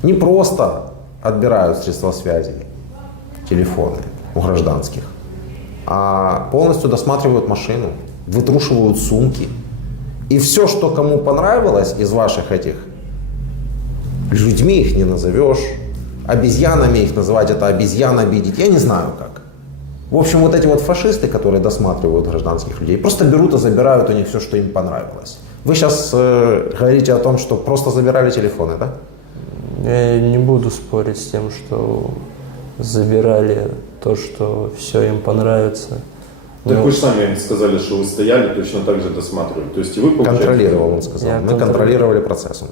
Не просто отбирают средства связи, телефоны у гражданских, а полностью досматривают машину, вытрушивают сумки. И все, что кому понравилось из ваших этих, людьми их не назовешь, обезьянами их называть, это обезьян обидеть, я не знаю как. В общем, вот эти вот фашисты, которые досматривают гражданских людей, просто берут и забирают у них все, что им понравилось. Вы сейчас говорите о том, что просто забирали телефоны, да? Я не буду спорить с тем, что забирали то, что все им понравится. Так вы же сами сказали, что вы стояли, точно так же досматривали. То есть и вы, получается... Контролировал, он сказал. Мы контролировали процессом.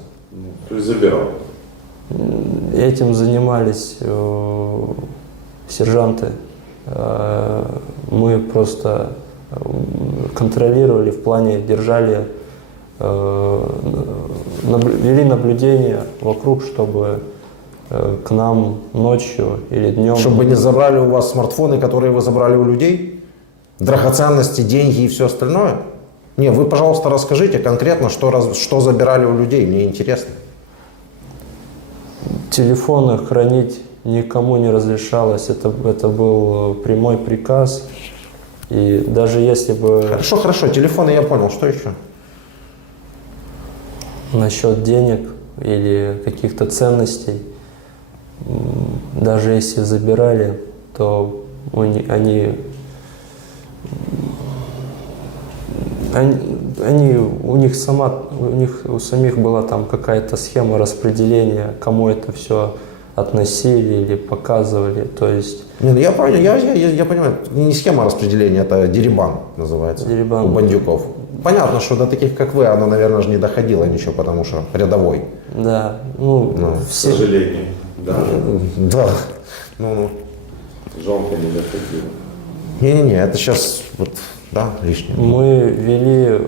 То есть забирал. Этим занимались сержанты. Мы просто контролировали в плане, держали, вели наблюдение вокруг, чтобы к нам ночью или днем... Чтобы не забрали у вас смартфоны, которые вы забрали у людей? Драгоценности, деньги и все остальное? Не, вы, пожалуйста, расскажите конкретно, что забирали у людей, мне интересно. Телефоны хранить никому не разрешалось, это был прямой приказ. И даже если бы... Хорошо, телефоны я понял, что еще? Насчет денег или каких-то ценностей, даже если забирали, то у них у самих была там какая-то схема распределения, кому это все относили или показывали, то есть... Нет, я понимаю, не схема распределения, это дерибан называется, Дерибан. У бандюков. Понятно, что до таких, как вы, оно, наверное, же не доходило ничего, потому что рядовой. Да, К сожалению, да. Да. Жалко не доходило. Не-не-не, это сейчас вот, да, лишнее. Мы вели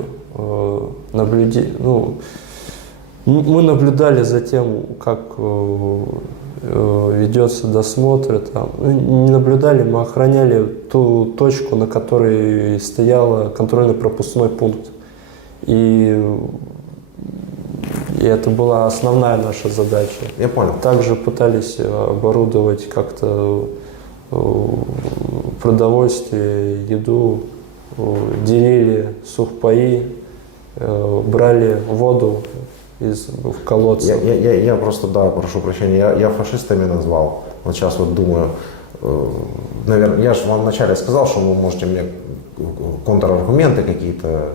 мы наблюдали за тем, как ведется досмотр. Не наблюдали, мы охраняли ту точку, на которой стоял контрольно-пропускной пункт. И это была основная наша задача. Я понял. Также пытались оборудовать как-то продовольствие, еду, делили сухпаи, брали воду в колодце. Я просто, да, прошу прощения, я фашистами назвал. Вот сейчас вот думаю, наверное, я же вам вначале сказал, что вы можете мне контраргументы какие-то,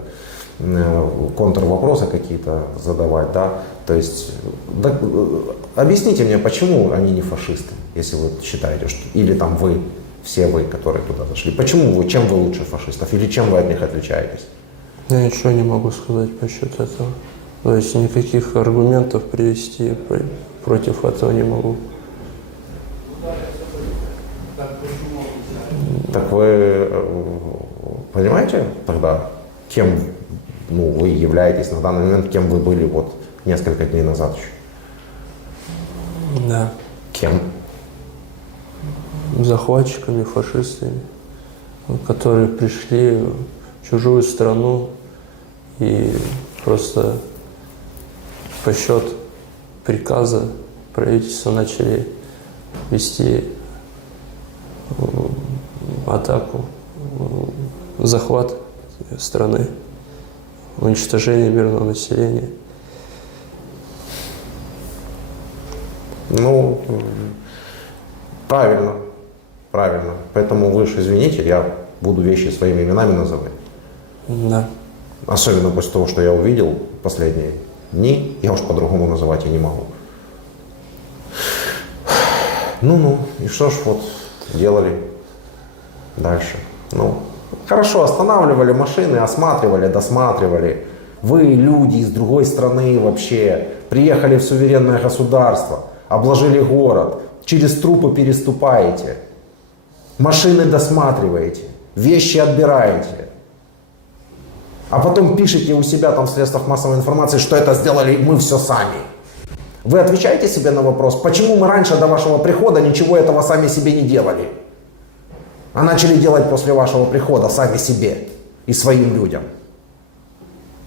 контрвопросы какие-то задавать, да. То есть, объясните мне, почему они не фашисты, если вы считаете, что, или там вы, все вы, которые туда зашли, чем вы лучше фашистов, или чем вы от них отличаетесь? Я ничего не могу сказать по счету этого. То есть никаких аргументов привести против этого не могу. Так вы понимаете тогда, кем вы являетесь на данный момент, кем вы были вот несколько дней назад еще? Да. Кем? захватчиками, фашистами, которые пришли в чужую страну и просто по счет приказа правительства начали вести атаку, захват страны, уничтожение мирного населения. Ну, правильно, правильно. Поэтому вы же извините, я буду вещи своими именами называть. Да. Особенно после того, что я увидел в последние дни, я уж по-другому называть и не могу. Ну, и что ж вот делали дальше? Ну, хорошо, останавливали машины, осматривали, досматривали. Вы, люди из другой страны вообще, приехали в суверенное государство, обложили город, через трупы переступаете, машины досматриваете, вещи отбираете. А потом пишете у себя там в средствах массовой информации, что это сделали мы все сами. Вы отвечаете себе на вопрос, почему мы раньше до вашего прихода ничего этого сами себе не делали, а начали делать после вашего прихода сами себе и своим людям?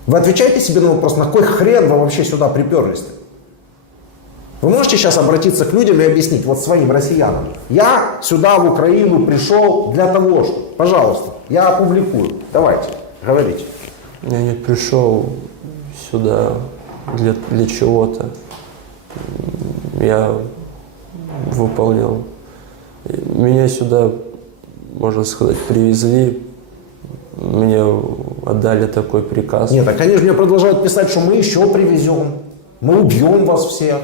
Вы отвечаете себе на вопрос, на кой хрен вы вообще сюда приперлись-то? Вы можете сейчас обратиться к людям и объяснить, вот своим россиянам, я сюда в Украину пришел для того, что, пожалуйста, я опубликую, давайте, говорите. Я не пришел сюда для чего-то. Я выполнял. Меня сюда, можно сказать, привезли. Мне отдали такой приказ. Нет, так они же мне продолжают писать, что мы еще привезем, мы убьем вас всех,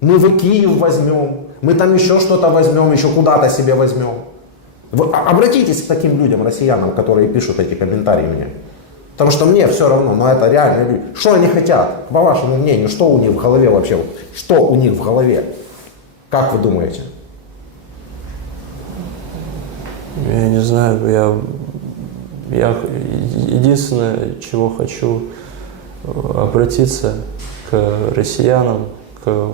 мы в Киев возьмем, мы там еще что-то возьмем, еще куда-то себе возьмем. Вы обратитесь к таким людям, россиянам, которые пишут эти комментарии мне. Потому что мне все равно, но это реальные люди. Что они хотят, по вашему мнению, что у них в голове вообще? Что у них в голове? Как вы думаете? Я не знаю, я единственное, чего хочу, обратиться к россиянам, к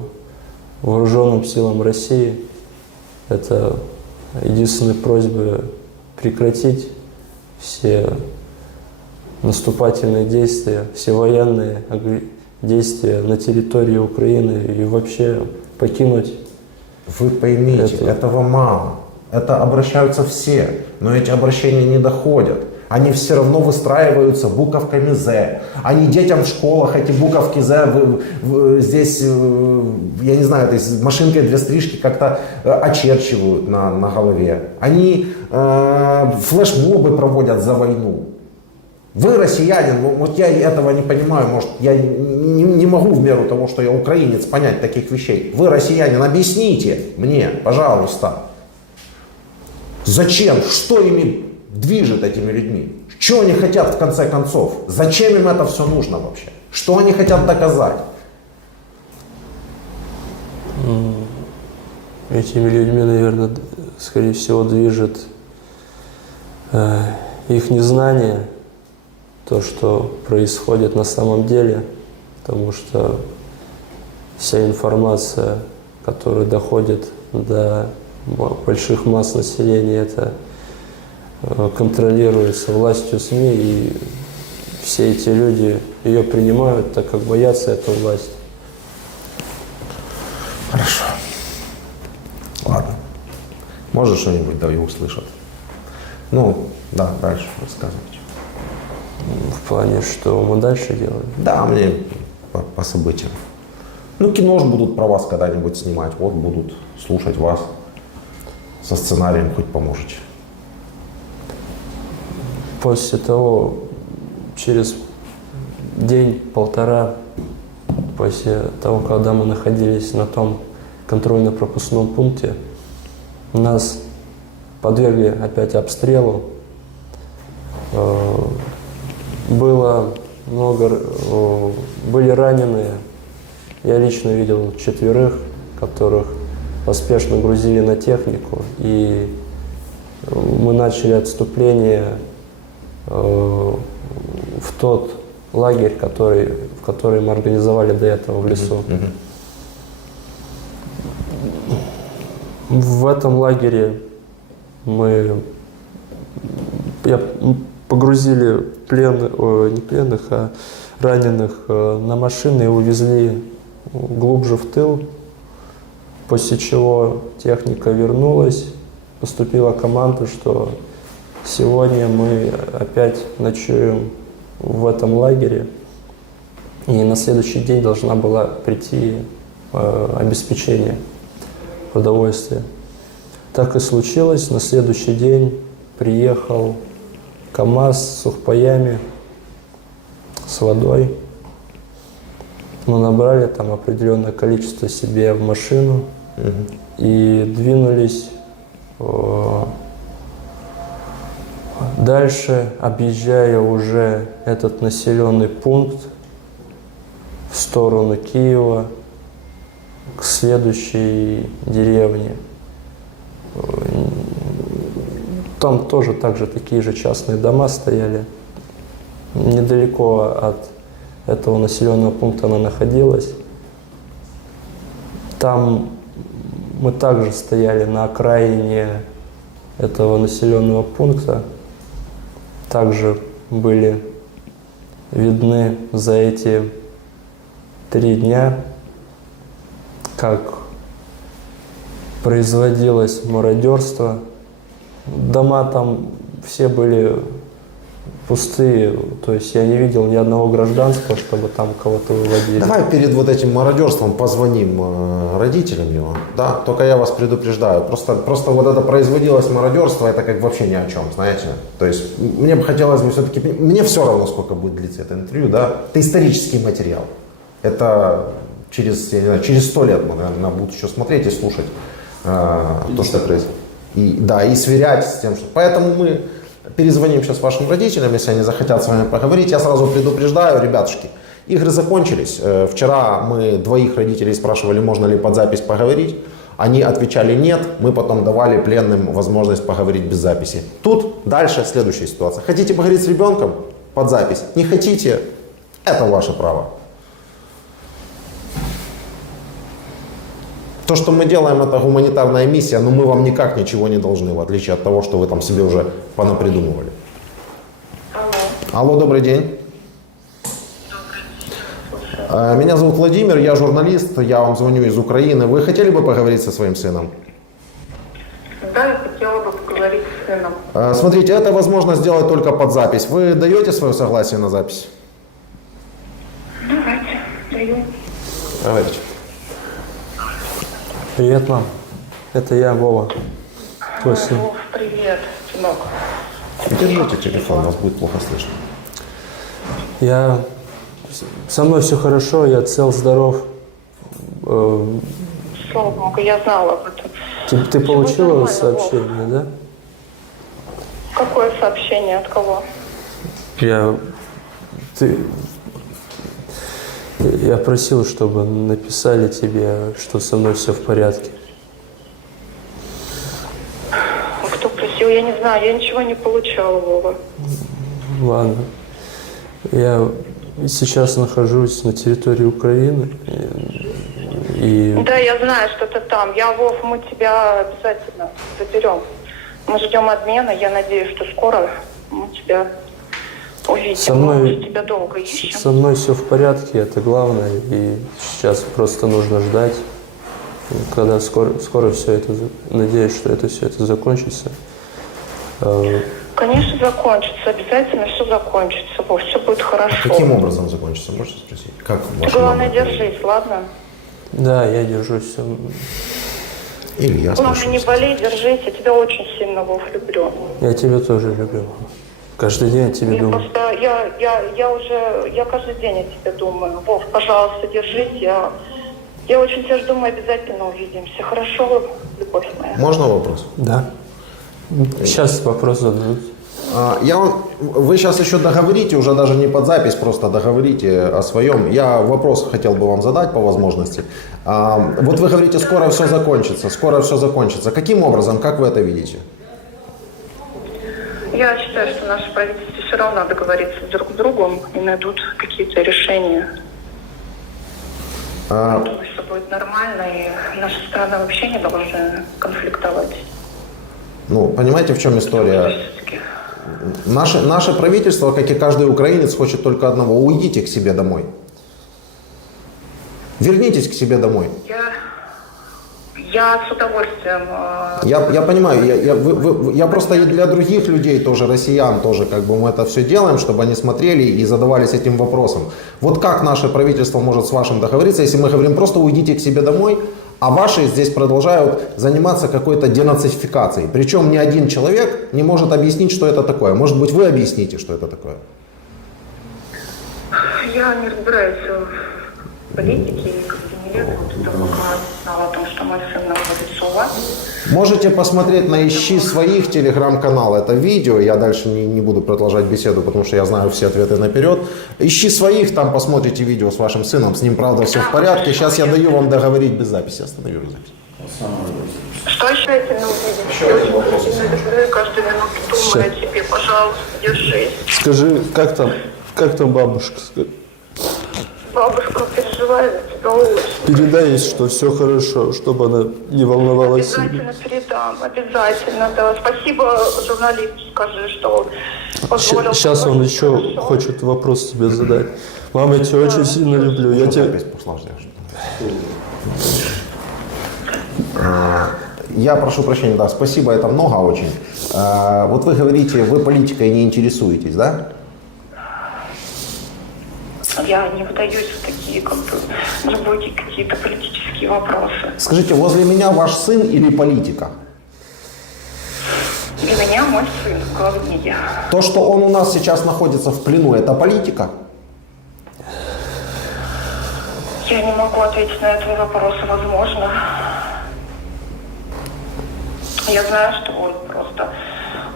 вооруженным силам России. Это единственная просьба прекратить все наступательные действия, все военные действия на территории Украины и вообще покинуть. Вы поймите, этого мало. Это обращаются все, но эти обращения не доходят. Они все равно выстраиваются буковками «З». Они детям в школах эти буковки «З» здесь, я не знаю, то есть машинкой для стрижки как-то очерчивают на голове. Они флешмобы проводят за войну. Вы россиянин, вот я этого не понимаю, может, я не могу в меру того, что я украинец, понять таких вещей. Вы россиянин, объясните мне, пожалуйста, зачем, что ими движет этими людьми? Что они хотят в конце концов? Зачем им это все нужно вообще? Что они хотят доказать? Этими людьми, наверное, скорее всего, движет их незнание, то, что происходит на самом деле, потому что вся информация, которая доходит до больших масс населения, это контролируется властью СМИ, и все эти люди ее принимают, так как боятся эту власть. Хорошо. Ладно. Может, что-нибудь да и услышат. Ну, да, дальше рассказывайте. В плане, что мы дальше делаем? Да, мне по событиям. Ну, кино же будут про вас когда-нибудь снимать. Вот будут слушать вас. Со сценарием хоть поможете. После того, через день-полтора, после того, когда мы находились на том контрольно-пропускном пункте, нас подвергли опять обстрелу. Были раненые. Я лично видел 4, которых поспешно грузили на технику, и мы начали отступление в тот лагерь, который мы организовали до этого в лесу. В этом лагере погрузили не пленных, а раненых на машины и увезли глубже в тыл, после чего техника вернулась, поступила команда, что сегодня мы опять ночуем в этом лагере, и на следующий день должна была прийти обеспечение продовольствия. Так и случилось, на следующий день приехал КАМАЗ с сухпаями, с водой. Мы набрали там определенное количество себе в машину и двинулись дальше, объезжая уже этот населенный пункт в сторону Киева, к следующей деревне. Там тоже также такие же частные дома стояли. Недалеко от этого населенного пункта она находилась. Там мы также стояли на окраине этого населенного пункта. Также были видны за эти 3 дня, как производилось мародерство. Дома там все были пустые, то есть я не видел ни одного гражданского, чтобы там кого-то выводили. Давай перед вот этим мародерством позвоним родителям его, да, только я вас предупреждаю, просто вот это производилось мародерство, это как вообще ни о чем, знаете, то есть мне бы хотелось бы все-таки, мне все равно, сколько будет длиться это интервью, да, это исторический материал, это через 100 лет мы, наверное, будут еще смотреть и слушать то, что происходит. И сверять с тем, что... Поэтому мы перезвоним сейчас вашим родителям, если они захотят с вами поговорить. Я сразу предупреждаю, ребятушки, игры закончились. Вчера мы 2 родителей спрашивали, можно ли под запись поговорить. Они отвечали нет, мы потом давали пленным возможность поговорить без записи. Тут дальше следующая ситуация. Хотите поговорить с ребенком? Под запись. Не хотите? Это ваше право. То, что мы делаем, это гуманитарная миссия, но мы вам никак ничего не должны, в отличие от того, что вы там себе уже понапридумывали. Алло, добрый день. Меня зовут Владимир, я журналист, я вам звоню из Украины. Вы хотели бы поговорить со своим сыном? Да, я хотела бы поговорить с сыном. Смотрите, это возможно сделать только под запись. Вы даете свое согласие на запись? Давайте, даю. Давайте. Привет, мам. Это я, Вова. Твой сын. Вов, привет, сынок. Держите телефон, вас будет плохо слышно. Со мной все хорошо, я цел, здоров. Слава Богу, я знала об этом. Ты получила нормально, сообщение, да? Какое сообщение, от кого? Я просил, чтобы написали тебе, что со мной все в порядке. Кто просил? Я не знаю, я ничего не получала, Вова. Ладно. Я сейчас нахожусь на территории Украины. Да, я знаю, что ты там. Вов, мы тебя обязательно заберем. Мы ждем обмена, я надеюсь, что скоро мы тебя увидим. Мы тебя долго ищем. Со мной все в порядке, это главное. И сейчас просто нужно ждать, когда скоро все это, надеюсь, что все это закончится. Конечно, закончится. Обязательно все закончится. Вов, все будет хорошо. Каким образом закончится, можете спросить? Как Главное, держись, ладно? Да, я держусь. Или я Главное, слышу. не болей, держись. Я тебя очень сильно, Вов, люблю. Я тебя тоже люблю. Каждый день о тебе Мне думаю. просто, я каждый день о тебе думаю. Вов, пожалуйста, держись. Я очень тебя жду, мы обязательно увидимся. Хорошо, любовь моя? Можно вопрос? Да. Сейчас вопрос зададут. Вы сейчас еще договорите, уже даже не под запись, просто договорите о своем. Я вопрос хотел бы вам задать по возможности. Вот вы говорите, скоро все закончится, скоро все закончится. Каким образом, как вы это видите? Я считаю, что наше правительство все равно договорится друг с другом и найдут какие-то решения. Думаю, что будет нормально, и наши страны вообще не должны конфликтовать. Ну, понимаете, в чем история? Наше правительство, как и каждый украинец, хочет только одного. Уйдите к себе домой. Вернитесь к себе домой. Я с удовольствием... Я понимаю, я просто и для других людей тоже, россиян тоже, как бы мы это все делаем, чтобы они смотрели и задавались этим вопросом. Вот как наше правительство может с вашим договориться, если мы говорим просто уйдите к себе домой, а ваши здесь продолжают заниматься какой-то денацификацией. Причем ни один человек не может объяснить, что это такое. Может быть, вы объясните, что это такое? Я не разбираюсь в политике, как бы не лет, вот только знала о том, что мой сын находится у вас. Можете посмотреть на «Ищи своих» телеграм-канал. Это видео, я дальше не буду продолжать беседу, потому что я знаю все ответы наперед. «Ищи своих», там посмотрите видео с вашим сыном, с ним правда все в порядке. Сейчас я даю вам договорить без записи, остановлю запись. Что еще я тебя увидеть? Я очень сильно люблю и каждую минуту думаю о тебе. Пожалуйста, держись. Скажи, как там бабушка? Бабушка переживает за тебя очень. Передай ей, что все хорошо, чтобы она не волновалась. Обязательно передам, обязательно, да. Спасибо журналисту, скажи, что позволил... Сейчас он еще хочет вопрос тебе задать. Мама, я тебя очень сильно люблю. Я тебя... Я прошу прощения, да, спасибо, это много очень. Вот вы говорите, вы политикой не интересуетесь, да? Я не вдаюсь в такие как бы глубокие какие-то политические вопросы. Скажите, возле меня ваш сын или политика? Для меня мой сын главнее. То, что он у нас сейчас находится в плену, это политика? Я не могу ответить на этот вопрос, возможно. Я знаю, что он просто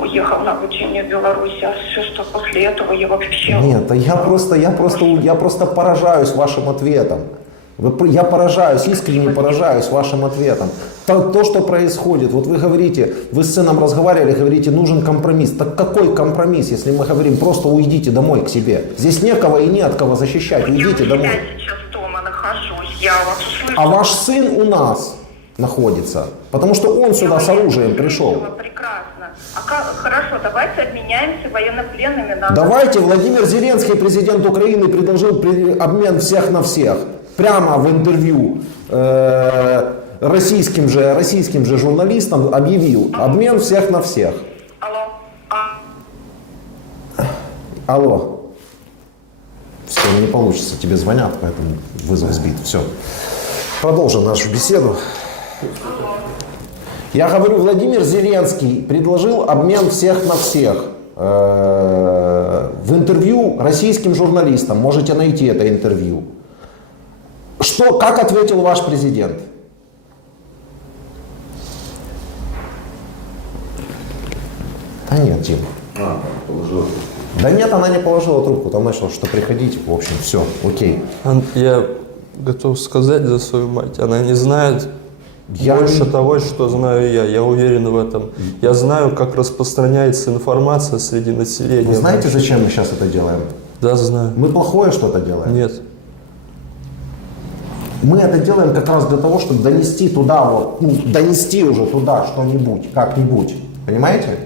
уехал на обучение в Беларусь, а все, что после этого я вообще... Нет, я просто поражаюсь вашим ответом. Я поражаюсь, искренне поражаюсь вашим ответом. То, что происходит, вот вы говорите, вы с сыном разговаривали, говорите, нужен компромисс. Так какой компромисс, если мы говорим, просто уйдите домой к себе? Здесь некого и не от кого защищать, уйдите домой. Я сейчас дома нахожусь, я вас услышала. А ваш сын у нас находится, потому что он сюда с оружием пришел. Прекрасно. Хорошо, давайте обменяемся военнопленными. Давайте, Владимир Зеленский, президент Украины, предложил обмен всех на всех. Прямо в интервью российским же журналистам объявил обмен всех на всех. Алло. Все, не получится, тебе звонят, поэтому вызов сбит. Все. Продолжим нашу беседу. Я говорю, Владимир Зеленский предложил обмен всех на всех. В интервью российским журналистам, можете найти это интервью. Как ответил ваш президент? Да нет, Дима. Положила. Да нет, она не положила трубку, там начала, что приходите, в общем, все, окей. Я готов сказать за свою мать, она не знает больше того, что знаю я уверен в этом. Я знаю, как распространяется информация среди населения. Вы знаете, зачем мы сейчас это делаем? Да, знаю. Мы плохое что-то делаем? Нет. Мы это делаем как раз для того, чтобы донести туда, вот, донести уже туда что-нибудь, как-нибудь. Понимаете?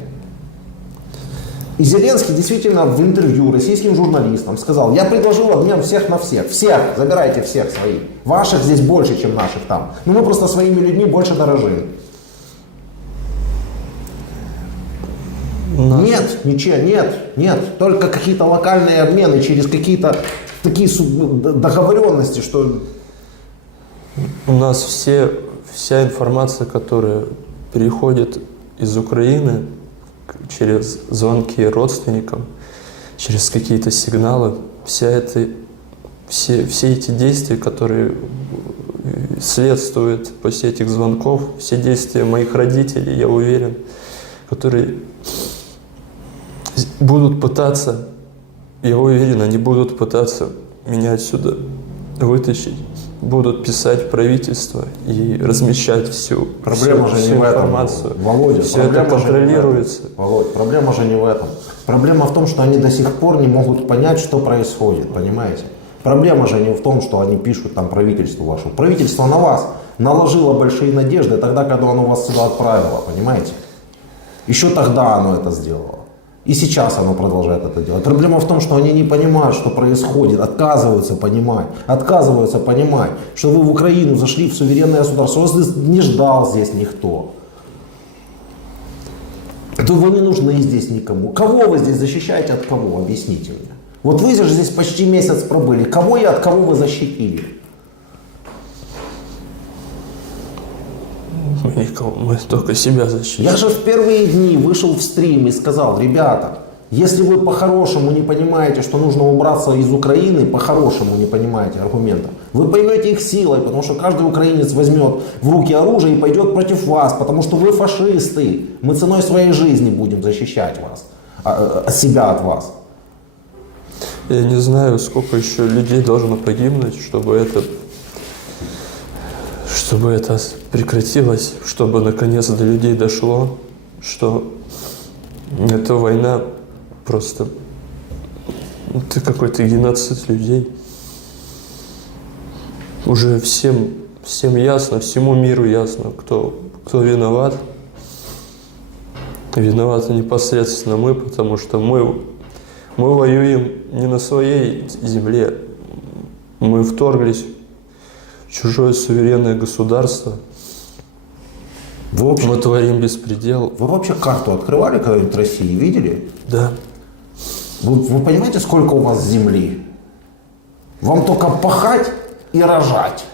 И Зеленский действительно в интервью российским журналистам сказал, я предложил обмен всех на всех. Всех, забирайте всех своих. Ваших здесь больше, чем наших там. Но мы просто своими людьми больше дорожим. Нет, ничего, нет. Только какие-то локальные обмены через какие-то такие договоренности, что... У нас вся информация, которая переходит из Украины через звонки родственникам, через какие-то сигналы, все эти действия, которые следствуют после этих звонков, все действия моих родителей, я уверен, которые будут пытаться, я уверен, они будут пытаться меня отсюда вытащить, будут писать в правительство и размещать всю информацию. Володя, все это контролируется. Володь, проблема же не в этом. Проблема в том, что они до сих пор не могут понять, что происходит, понимаете? Проблема же не в том, что они пишут там правительству вашему. Правительство на вас наложило большие надежды тогда, когда оно вас сюда отправило, понимаете? Еще тогда оно это сделало. И сейчас оно продолжает это делать. Проблема в том, что они не понимают, что происходит, отказываются понимать, что вы в Украину зашли в суверенное государство, вас не ждал здесь никто. То вы не нужны здесь никому. Кого вы здесь защищаете, от кого? Объясните мне. Вот вы же здесь почти месяц пробыли. Кого и от кого вы защитили? Мы никого, мы только себя защищаем. Я же в первые дни вышел в стрим и сказал: ребята, если вы по-хорошему не понимаете, что нужно убраться из Украины, по-хорошему не понимаете аргументов, вы поймете их силой, потому что каждый украинец возьмет в руки оружие и пойдет против вас, потому что вы фашисты. Мы ценой своей жизни будем защищать вас, себя от вас. Я не знаю, сколько еще людей должно погибнуть, чтобы это прекратилось, чтобы наконец до людей дошло, что эта война просто это какой-то геноцид людей. Уже всем ясно, всему миру ясно, кто виноват. Виноваты непосредственно мы, потому что мы воюем не на своей земле. Мы вторглись в чужое суверенное государство. Мы творим беспредел. Вы вообще карту открывали когда-нибудь России, видели? Да. Вы понимаете, сколько у вас земли? Вам только пахать и рожать.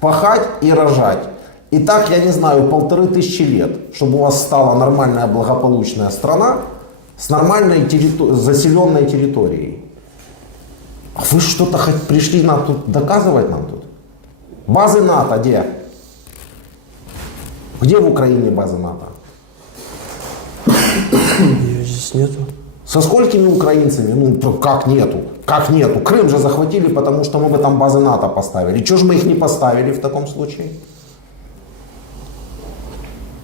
Пахать и рожать. И так, я не знаю, 1500 лет, чтобы у вас стала нормальная благополучная страна с нормальной заселенной территорией. А вы что-то хоть пришли нам тут доказывать нам тут? Базы НАТО где? Где в Украине базы НАТО? Ее здесь нету. Со сколькими украинцами? Ну, как нету? Как нету? Крым же захватили, потому что мы бы там базы НАТО поставили. Чего же мы их не поставили в таком случае?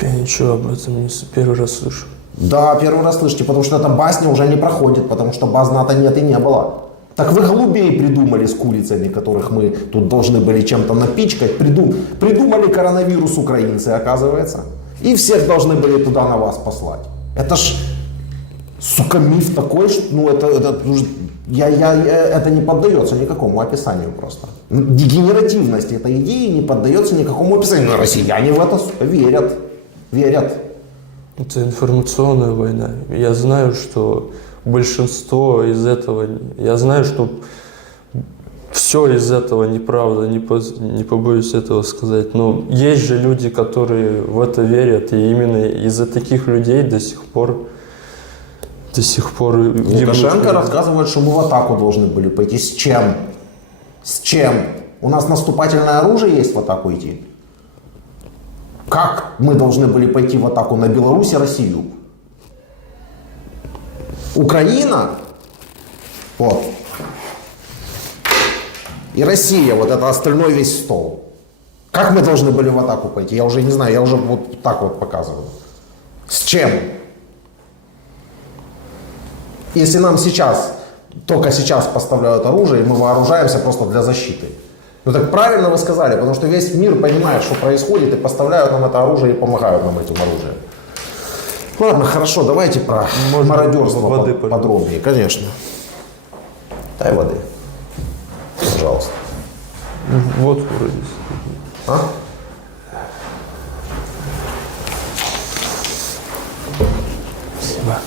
Я ничего об этом не первый раз слышу. Да, первый раз слышите, потому что эта басня уже не проходит, потому что баз НАТО нет и не было. Так вы голубей придумали с курицами, которых мы тут должны были чем-то напичкать. Придумали коронавирус украинцы, оказывается. И всех должны были туда на вас послать. Это ж, сука, миф такой, что это не поддается никакому описанию просто. Дегенеративность этой идеи не поддается никакому описанию. Но россияне в это, сука, верят. Это информационная война. Я знаю, что большинство из этого, я знаю, что все из этого неправда, не побоюсь этого сказать, но есть же люди, которые в это верят, и именно из-за таких людей до сих пор Лукашенко рассказывает, что мы в атаку должны были пойти. С чем? С чем? У нас наступательное оружие есть в атаку идти? Как мы должны были пойти в атаку на Беларусь и Россию? Украина, вот, и Россия, вот это остальной весь стол. Как мы должны были в атаку пойти? Я уже не знаю, я уже вот так вот показываю. С чем? Если нам только сейчас поставляют оружие, и мы вооружаемся просто для защиты. Ну так правильно вы сказали, потому что весь мир понимает, что происходит, и поставляют нам это оружие, и помогают нам этим оружием. Ладно, хорошо, давайте про мародерство воды подробнее. Конечно. Дай воды. Пожалуйста. Вот вроде. А? Спасибо.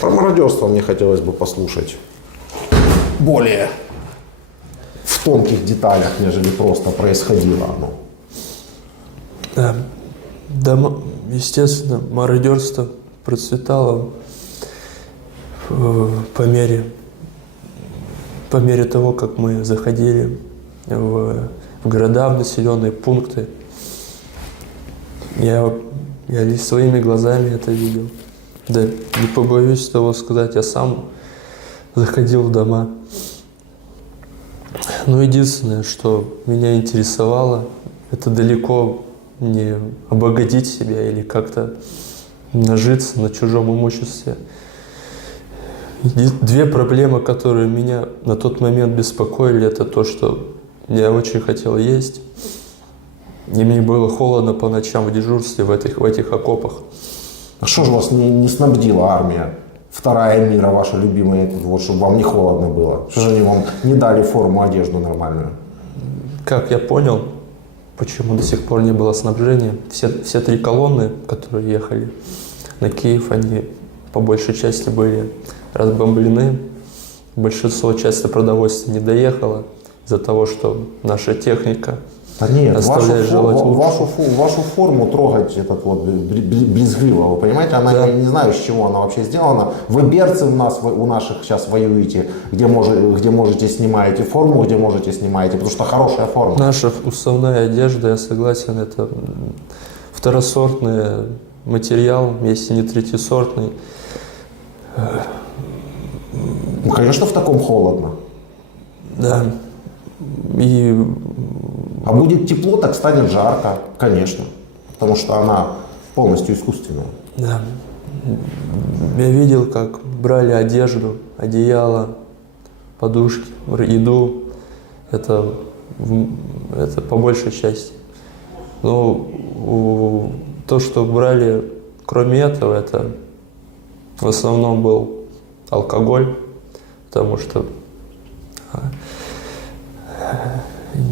Про мародерство мне хотелось бы послушать более в тонких деталях, нежели просто происходило оно. Да, естественно, мародерство процветало по мере того, как мы заходили в города, в населенные пункты. Я своими глазами это видел. Да, не побоюсь того сказать, я сам заходил в дома. Но единственное, что меня интересовало, это далеко не обогатить себя или как-то нажиться на чужом имуществе. Две проблемы, которые меня на тот момент беспокоили, это то, что я очень хотел есть, и мне было холодно по ночам в дежурстве в этих окопах. А что же вас не снабдила армия? Вторая мира, ваша любимая, вот, чтобы вам не холодно было. Что же они вам не дали форму, одежду нормальную? Как я понял, почему до сих пор не было снабжения, все 3 колонны, которые ехали на Киев, они по большей части были разбомблены. Большинство части продовольствия не доехало из-за того, что наша техника Да нет, оставляет желать лучшего. вашу форму трогать этот вот брезгливо, вы понимаете, она Да. не знаю, с чего она вообще сделана. Вы берцы у наших сейчас воюете, где можете снимаете форму, где можете снимаете, потому что хорошая форма. Наша уставная одежда, я согласен, это второсортный материал, если не третьесортный. Ну, конечно, в таком холодно. Да. И А будет тепло, так станет жарко, конечно, потому что она полностью искусственная. да. Я видел, как брали одежду, одеяло, подушки, еду. Это по большей части. Но то, что брали, кроме этого, это в основном был алкоголь, потому что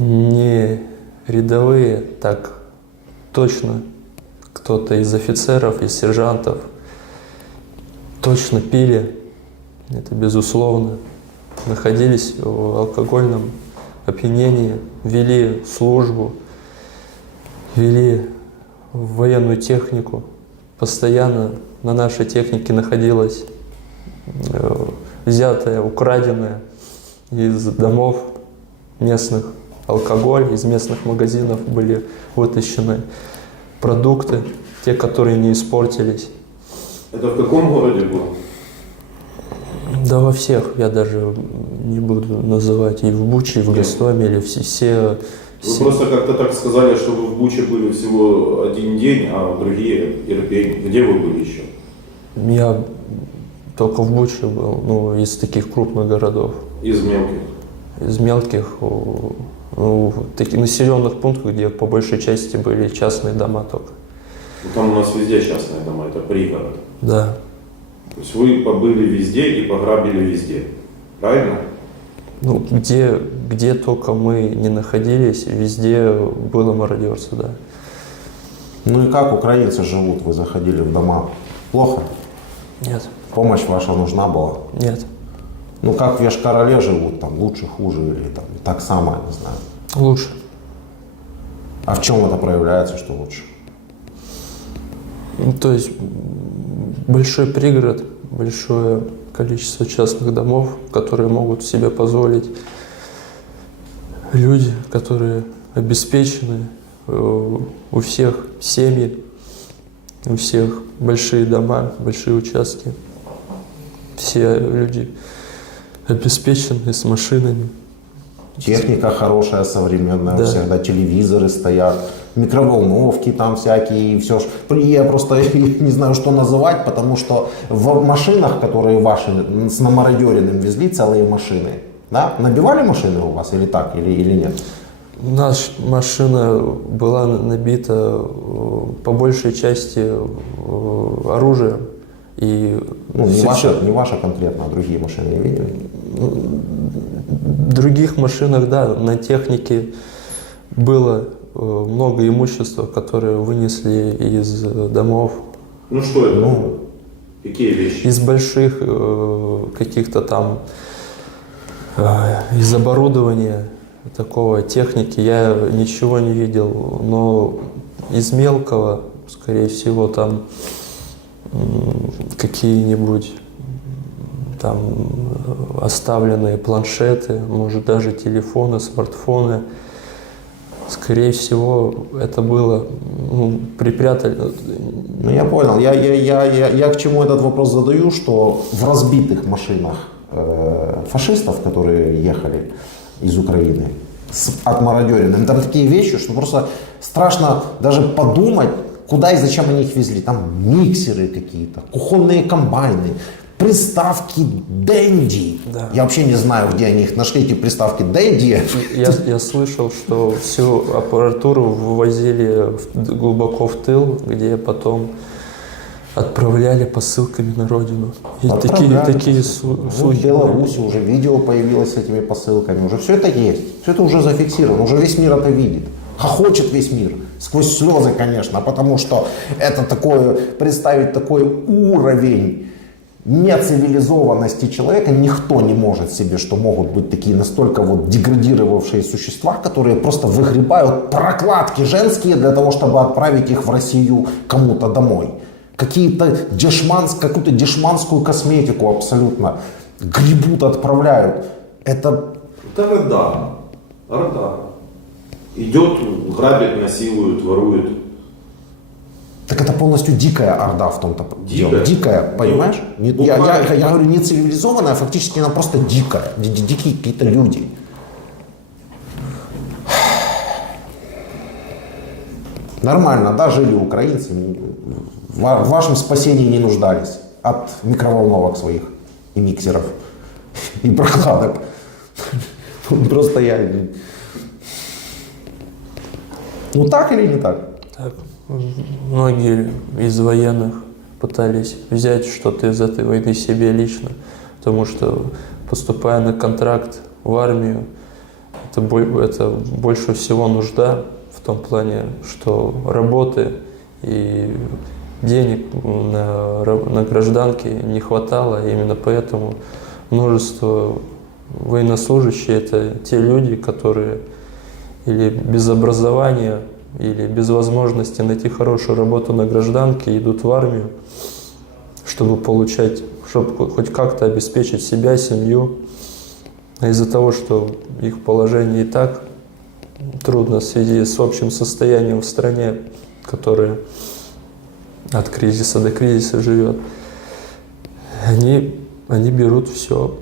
не рядовые, так точно кто-то из офицеров, из сержантов точно пили, это безусловно, находились в алкогольном опьянении, вели службу, вели военную технику. Постоянно на нашей технике находилась взятая, украденная из домов местных алкоголь, из местных магазинов были вытащены продукты, те, которые не испортились. Это в каком городе было? Да во всех, я даже не буду называть, и в Буче, и в Гостомеле, все. Вы просто как-то так сказали, что вы в Буче были всего 1 день, а другие Ирпень. Где вы были еще? Я только в Буче был, ну, из таких крупных городов. Из мелких? Из мелких, в таких населенных пунктах, где по большей части были частные дома только. Ну, там у нас везде частные дома, это пригород. Да. То есть вы побыли везде и пограбили везде, правильно? Ну, где только мы не находились, везде было мародерство, да. Ну и как украинцы живут? Вы заходили в дома. Плохо? Нет, Помощь ваша нужна была? нет. Ну как в Йошкар-Оле живут? Там лучше, хуже или там так само, я не знаю. Лучше. А в чем это проявляется, что лучше? Ну, то есть большой пригород, большое количество частных домов, которые могут себе позволить люди, которые обеспечены, у всех семьи, у всех большие дома, большие участки. Все люди обеспечены с машинами. Техника хорошая, современная, Да. всегда телевизоры стоят, микроволновки там всякие, и все. Я просто не знаю, что называть, потому что в машинах, которые ваши с намародеренным везли, целые машины, да? Набивали машины у вас или так, или нет? Наша машина была набита по большей части оружием. И Ну, не сейчас- ваша конкретно, а другие машины не видели? В других машинах, да, на технике было много имущества, которое вынесли из домов, Ну что это? Ну, Какие вещи? из больших каких-то там, из оборудования такого, техники я ничего не видел, но из мелкого, скорее всего, там какие-нибудь там оставленные планшеты, может даже телефоны, смартфоны. Скорее всего, это было припрятали. ну я понял. Я к чему этот вопрос задаю, что в разбитых машинах фашистов, которые ехали из Украины, с отмародеренным, там такие вещи, что просто страшно даже подумать, куда и зачем они их везли. Там миксеры какие-то, кухонные комбайны, приставки «Дэнди». Да. Я вообще не знаю, где они их нашли, эти приставки «Дэнди». Я слышал, что всю аппаратуру вывозили глубоко в тыл, где потом отправляли посылками на родину. И такие В слухи. Беларуси уже видео появилось с этими посылками. Уже все это есть. Все это уже зафиксировано. Уже весь мир это видит. Хохочет весь мир. Сквозь слезы, конечно. Потому что это такое, представить такой уровень нецивилизованности человека никто не может себе, что могут быть такие настолько вот деградировавшие существа, которые просто выгребают прокладки женские для того, чтобы отправить их в Россию кому-то домой. Какую-то дешманскую косметику абсолютно гребут, отправляют. Это радар. Радар. Идет, грабит, насилует, ворует. Так это полностью дикая орда в том-то дело. Дикая, понимаешь? Я говорю не цивилизованная, а фактически она просто дикая. Дикие какие-то люди. Нормально, да, жили украинцы. В вашем спасении не нуждались. От микроволновок своих и миксеров. И прокладок. Просто я... Ну так или не так? Так. Многие из военных пытались взять что-то из этой войны себе лично, потому что, поступая на контракт в армию, это больше всего нужда в том плане, что работы и денег на гражданке не хватало. Именно поэтому множество военнослужащих — это те люди, которые или без образования, или без возможности найти хорошую работу на гражданке идут в армию, чтобы хоть как-то обеспечить себя, семью. А из-за того, что их положение и так трудно в связи с общим состоянием в стране, которая от кризиса до кризиса живет, они берут все.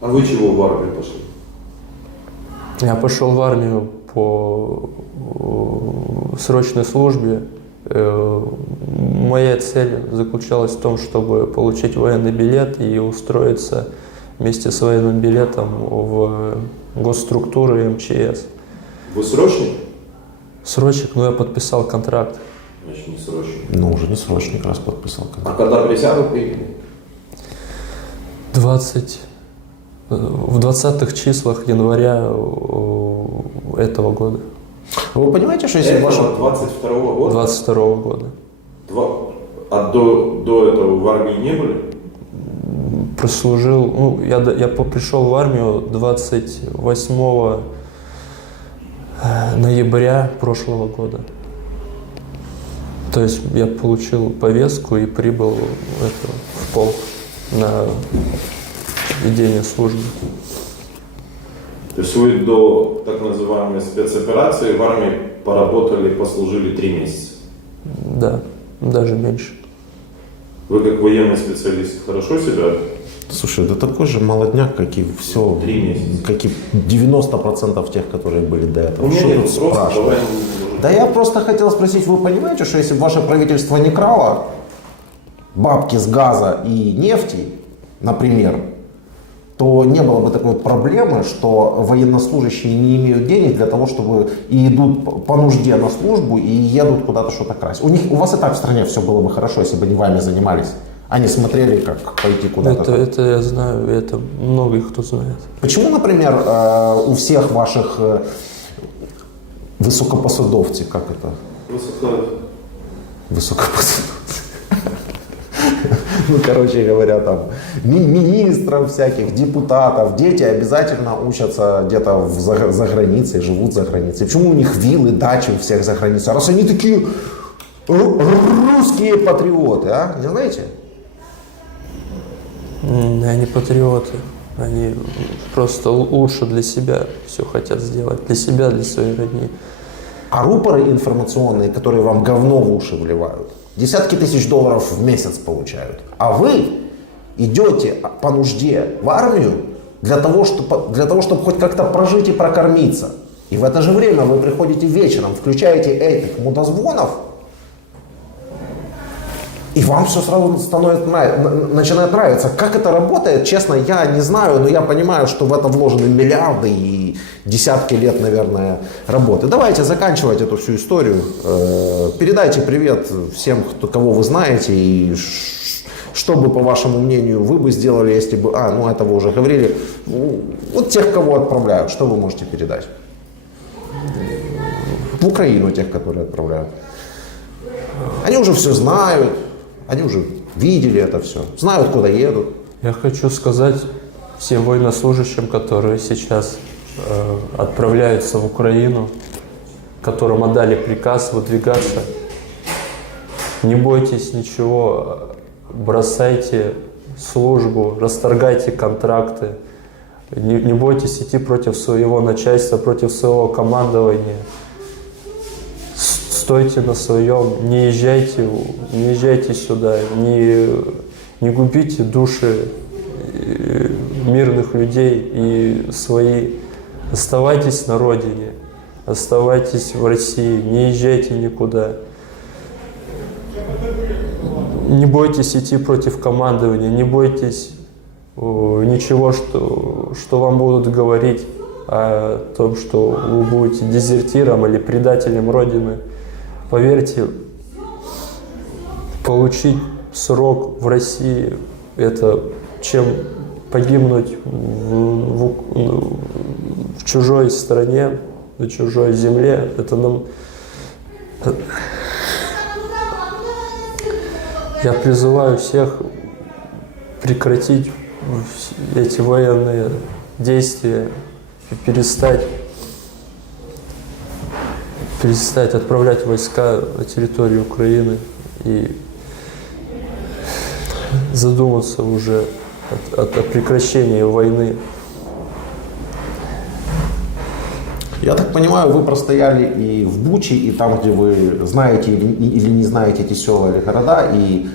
А вы чего в армию пошли? Я пошел в армию по срочной службе. Моя цель заключалась в том, чтобы получить военный билет и устроиться вместе с военным билетом в госструктуры МЧС. Вы срочник? Срочник, но я подписал контракт. Значит, не срочник. Ну, уже не срочник, раз подписал контракт. А когда присягу приняли? В 20-х числах января этого года. Вы понимаете, что если ваша... 22-го года? 22-го года. А до этого в армии не были? Прослужил, я пришел в армию 28 ноября прошлого года. То есть я получил повестку и прибыл в полк на ведение службы. То есть вы до так называемой спецоперации в армии поработали, послужили 3 месяца? Да, даже меньше. Вы как военный специалист хорошо себя? Слушай, это такой же молодняк, как и все, 3 месяца. как и 90% тех, которые были до этого. У меня Что нет тут вопросов, спрашивать? Да я просто хотел спросить, вы понимаете, что если бы ваше правительство не крало бабки с газа и нефти, например, то не было бы такой проблемы, что военнослужащие не имеют денег для того, чтобы и идут по нужде на службу и едут куда-то что-то красть. У вас и так в стране все было бы хорошо, если бы не вами занимались, а не смотрели, как пойти куда-то. Это я знаю, это много кто знает. Почему, например, у всех ваших высокопосадовцев, как это? Высокопосадовцы. Ну, короче говоря, там, министров всяких, депутатов, дети обязательно учатся где-то за границей, живут за границей. Почему у них виллы, дачи у всех за границей? Раз они такие русские патриоты, а? Не знаете? Они патриоты. Они просто лучше для себя все хотят сделать. Для себя, для своей родни. А рупоры информационные, которые вам говно в уши вливают, десятки тысяч долларов в месяц получают. А вы идете по нужде в армию для того, чтобы хоть как-то прожить и прокормиться. И в это же время вы приходите вечером, включаете этих мудозвонов И вам все сразу начинает нравиться. Как это работает, честно, я не знаю, но я понимаю, что в это вложены миллиарды и десятки лет, наверное, работы. Давайте заканчивать эту всю историю. Передайте привет всем, кого вы знаете, и что бы, по вашему мнению, вы бы сделали, если бы... ну это вы уже говорили. Вот тех, кого отправляют, что вы можете передать? В Украину тех, которые отправляют. Они уже все знают, они уже видели это все, знают, куда едут. Я хочу сказать всем военнослужащим, которые сейчас отправляются в Украину, которым отдали приказ выдвигаться, не бойтесь ничего, бросайте службу, расторгайте контракты, не бойтесь идти против своего начальства, против своего командования. Стойте на своем, не езжайте сюда, не губите души мирных людей и свои. Оставайтесь на родине, оставайтесь в России, не езжайте никуда. Не бойтесь идти против командования, не бойтесь ничего, что вам будут говорить о том, что вы будете дезертиром или предателем Родины. Поверьте, получить срок в России – это чем погибнуть в чужой стране, на чужой земле. Это нам... Я призываю всех прекратить эти военные действия и перестать отправлять войска на территорию Украины и задуматься уже о прекращении войны. Я так понимаю, вы простояли и в Буче, и там, где вы знаете или не знаете эти села или города, и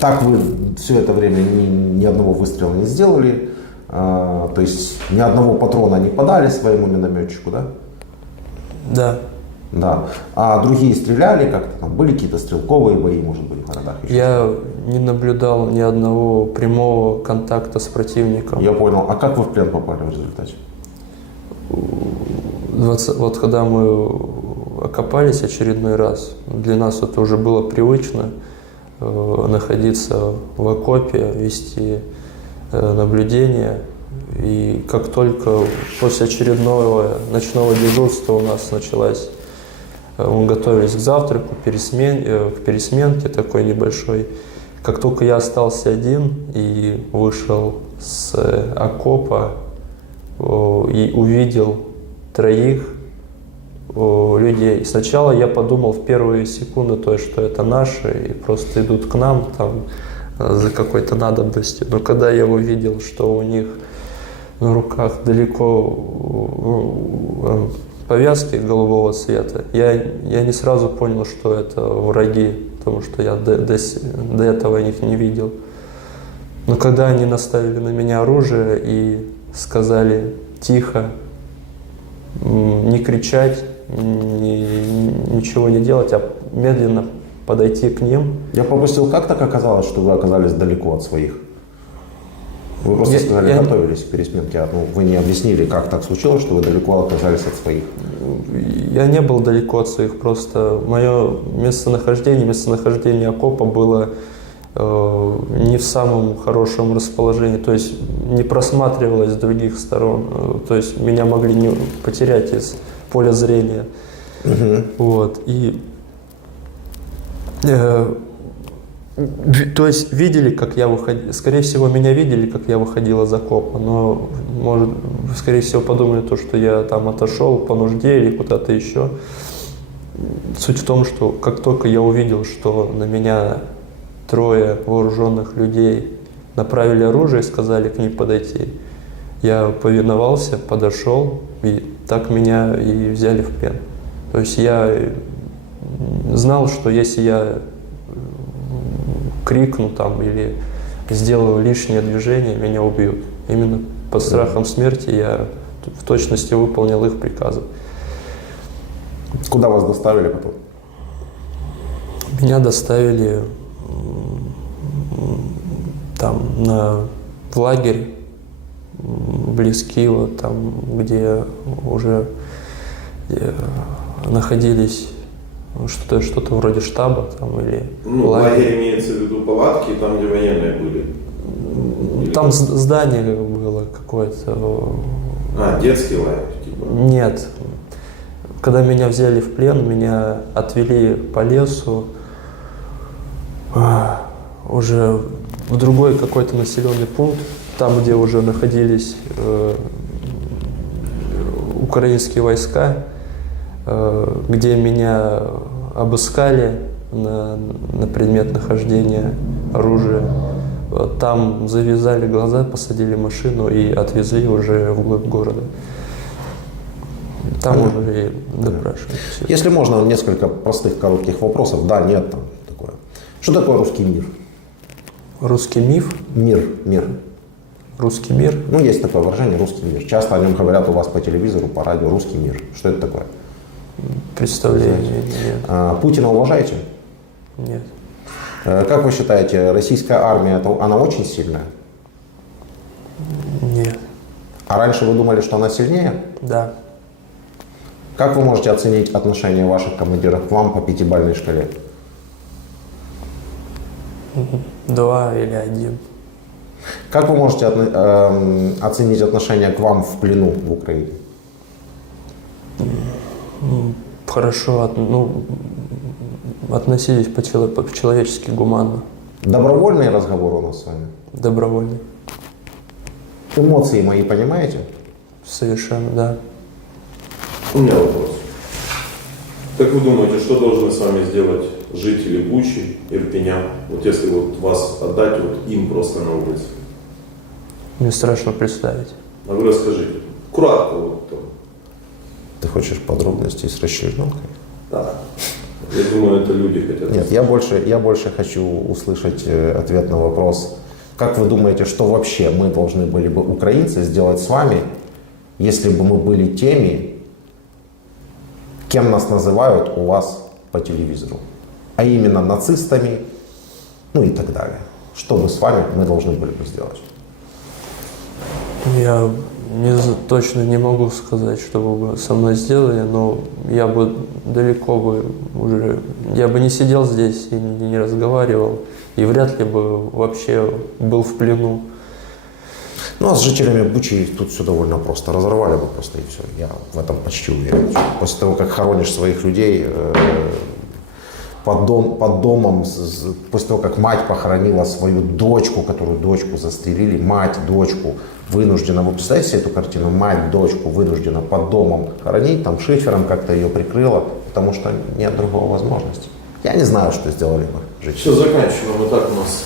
так вы все это время ни одного выстрела не сделали, то есть ни одного патрона не подали своему минометчику, да? Да. Да. А другие стреляли как-то там? Были какие-то стрелковые бои, может быть, в городах? Я не наблюдал ни одного прямого контакта с противником. Я понял. А как вы в плен попали в результате? Вот когда мы окопались очередной раз, для нас это уже было привычно находиться в окопе, вести наблюдение. И как только после очередного ночного дежурства у нас началась, мы готовились к завтраку, к пересменке такой небольшой. Как только я остался один и вышел с окопа и увидел троих людей. Сначала я подумал в первые секунды, что это наши и просто идут к нам там за какой-то надобностью. Но когда я увидел, что у них на руках далеко повязки голубого цвета, я не сразу понял, что это враги, потому что я до этого их не видел. Но когда они наставили на меня оружие и сказали тихо, не кричать, ничего не делать, а медленно подойти к ним. Я пропустил, как так оказалось, что вы оказались далеко от своих? Вы просто сказали, готовились к пересменке, вы не объяснили, как так случилось, что вы далеко оказались от своих? Я не был далеко от своих, просто мое местонахождение окопа было не в самом хорошем расположении, то есть не просматривалось с других сторон, то есть меня могли не потерять из поля зрения. Вот, и то есть видели, как я выходил, скорее всего, меня видели, как я выходил из окопа, но, может, скорее всего, подумали то, что я там отошел по нужде или куда-то еще. Суть в том, что как только я увидел, что на меня трое вооруженных людей направили оружие и сказали к ним подойти, я повиновался, подошел, и так меня и взяли в плен. То есть я знал, что если я крикну там или сделаю лишнее движение, меня убьют. Именно под страхом смерти я в точности выполнил их приказы. Куда вас доставили потом? Меня доставили там в лагерь близ Киева, там, где уже находились что-то вроде штаба там, или Ну, лагерь имеется в виду палатки, там, где военные были? Или там здание было какое-то. детский лагерь, типа? Нет. Когда меня взяли в плен, меня отвели по лесу уже в другой какой-то населенный пункт, там, где уже находились украинские войска, где меня обыскали на предмет нахождения оружия. Там завязали глаза, посадили в машину и отвезли уже вглубь города. Там уже и допрашивали. Если можно, несколько простых коротких вопросов. Да, нет, там такое. Что такое русский мир? Русский миф, Мир. русский мир. Ну, есть такое выражение «русский мир». Часто о нем говорят у вас по телевизору, по радио «русский мир». Что это такое? Представления нет. Путина уважаете? Нет. Как вы считаете, российская армия, она очень сильная? Нет. А раньше вы думали, что она сильнее? Да. Как вы можете оценить отношение ваших командиров к вам по 5-бальной шкале? 2 или 1. Как вы можете оценить отношение к вам в плену в Украине? Хорошо, относились по-человечески гуманно. Добровольный разговор у нас с вами? Добровольно. Эмоции мои понимаете? Совершенно, да. У меня вопрос. Как вы думаете, что должны с вами сделать жители Бучи, Ирпеня, вот если вот вас отдать вот им просто на улице? Мне страшно представить. А вы расскажите. Кратко вот там. Ты хочешь подробностей с расчлененкой? Да. Я думаю, это люди хотят. Нет, я больше хочу услышать ответ на вопрос. Как вы думаете, что вообще мы должны были бы, украинцы, сделать с вами, если бы мы были теми, кем нас называют у вас по телевизору? А именно нацистами, ну и так далее. Что мы с вами должны были бы сделать? Я точно не могу сказать, что вы бы со мной сделали, но я бы далеко бы уже... Я бы не сидел здесь и не разговаривал, и вряд ли бы вообще был в плену. Ну, а с жителями Бучи тут все довольно просто. Разорвали бы просто и все. Я в этом почти уверен. После того, как хоронишь своих людей под домом, после того, как мать похоронила свою дочку, которую дочку застрелили, мать, дочку, вынуждена, вы представляете себе эту картину, мать, дочку вынуждена под домом хоронить, там шифером как-то ее прикрыла, потому что нет другой возможности. Я не знаю, что сделали бы жители. Все, заканчиваем. Вот так у нас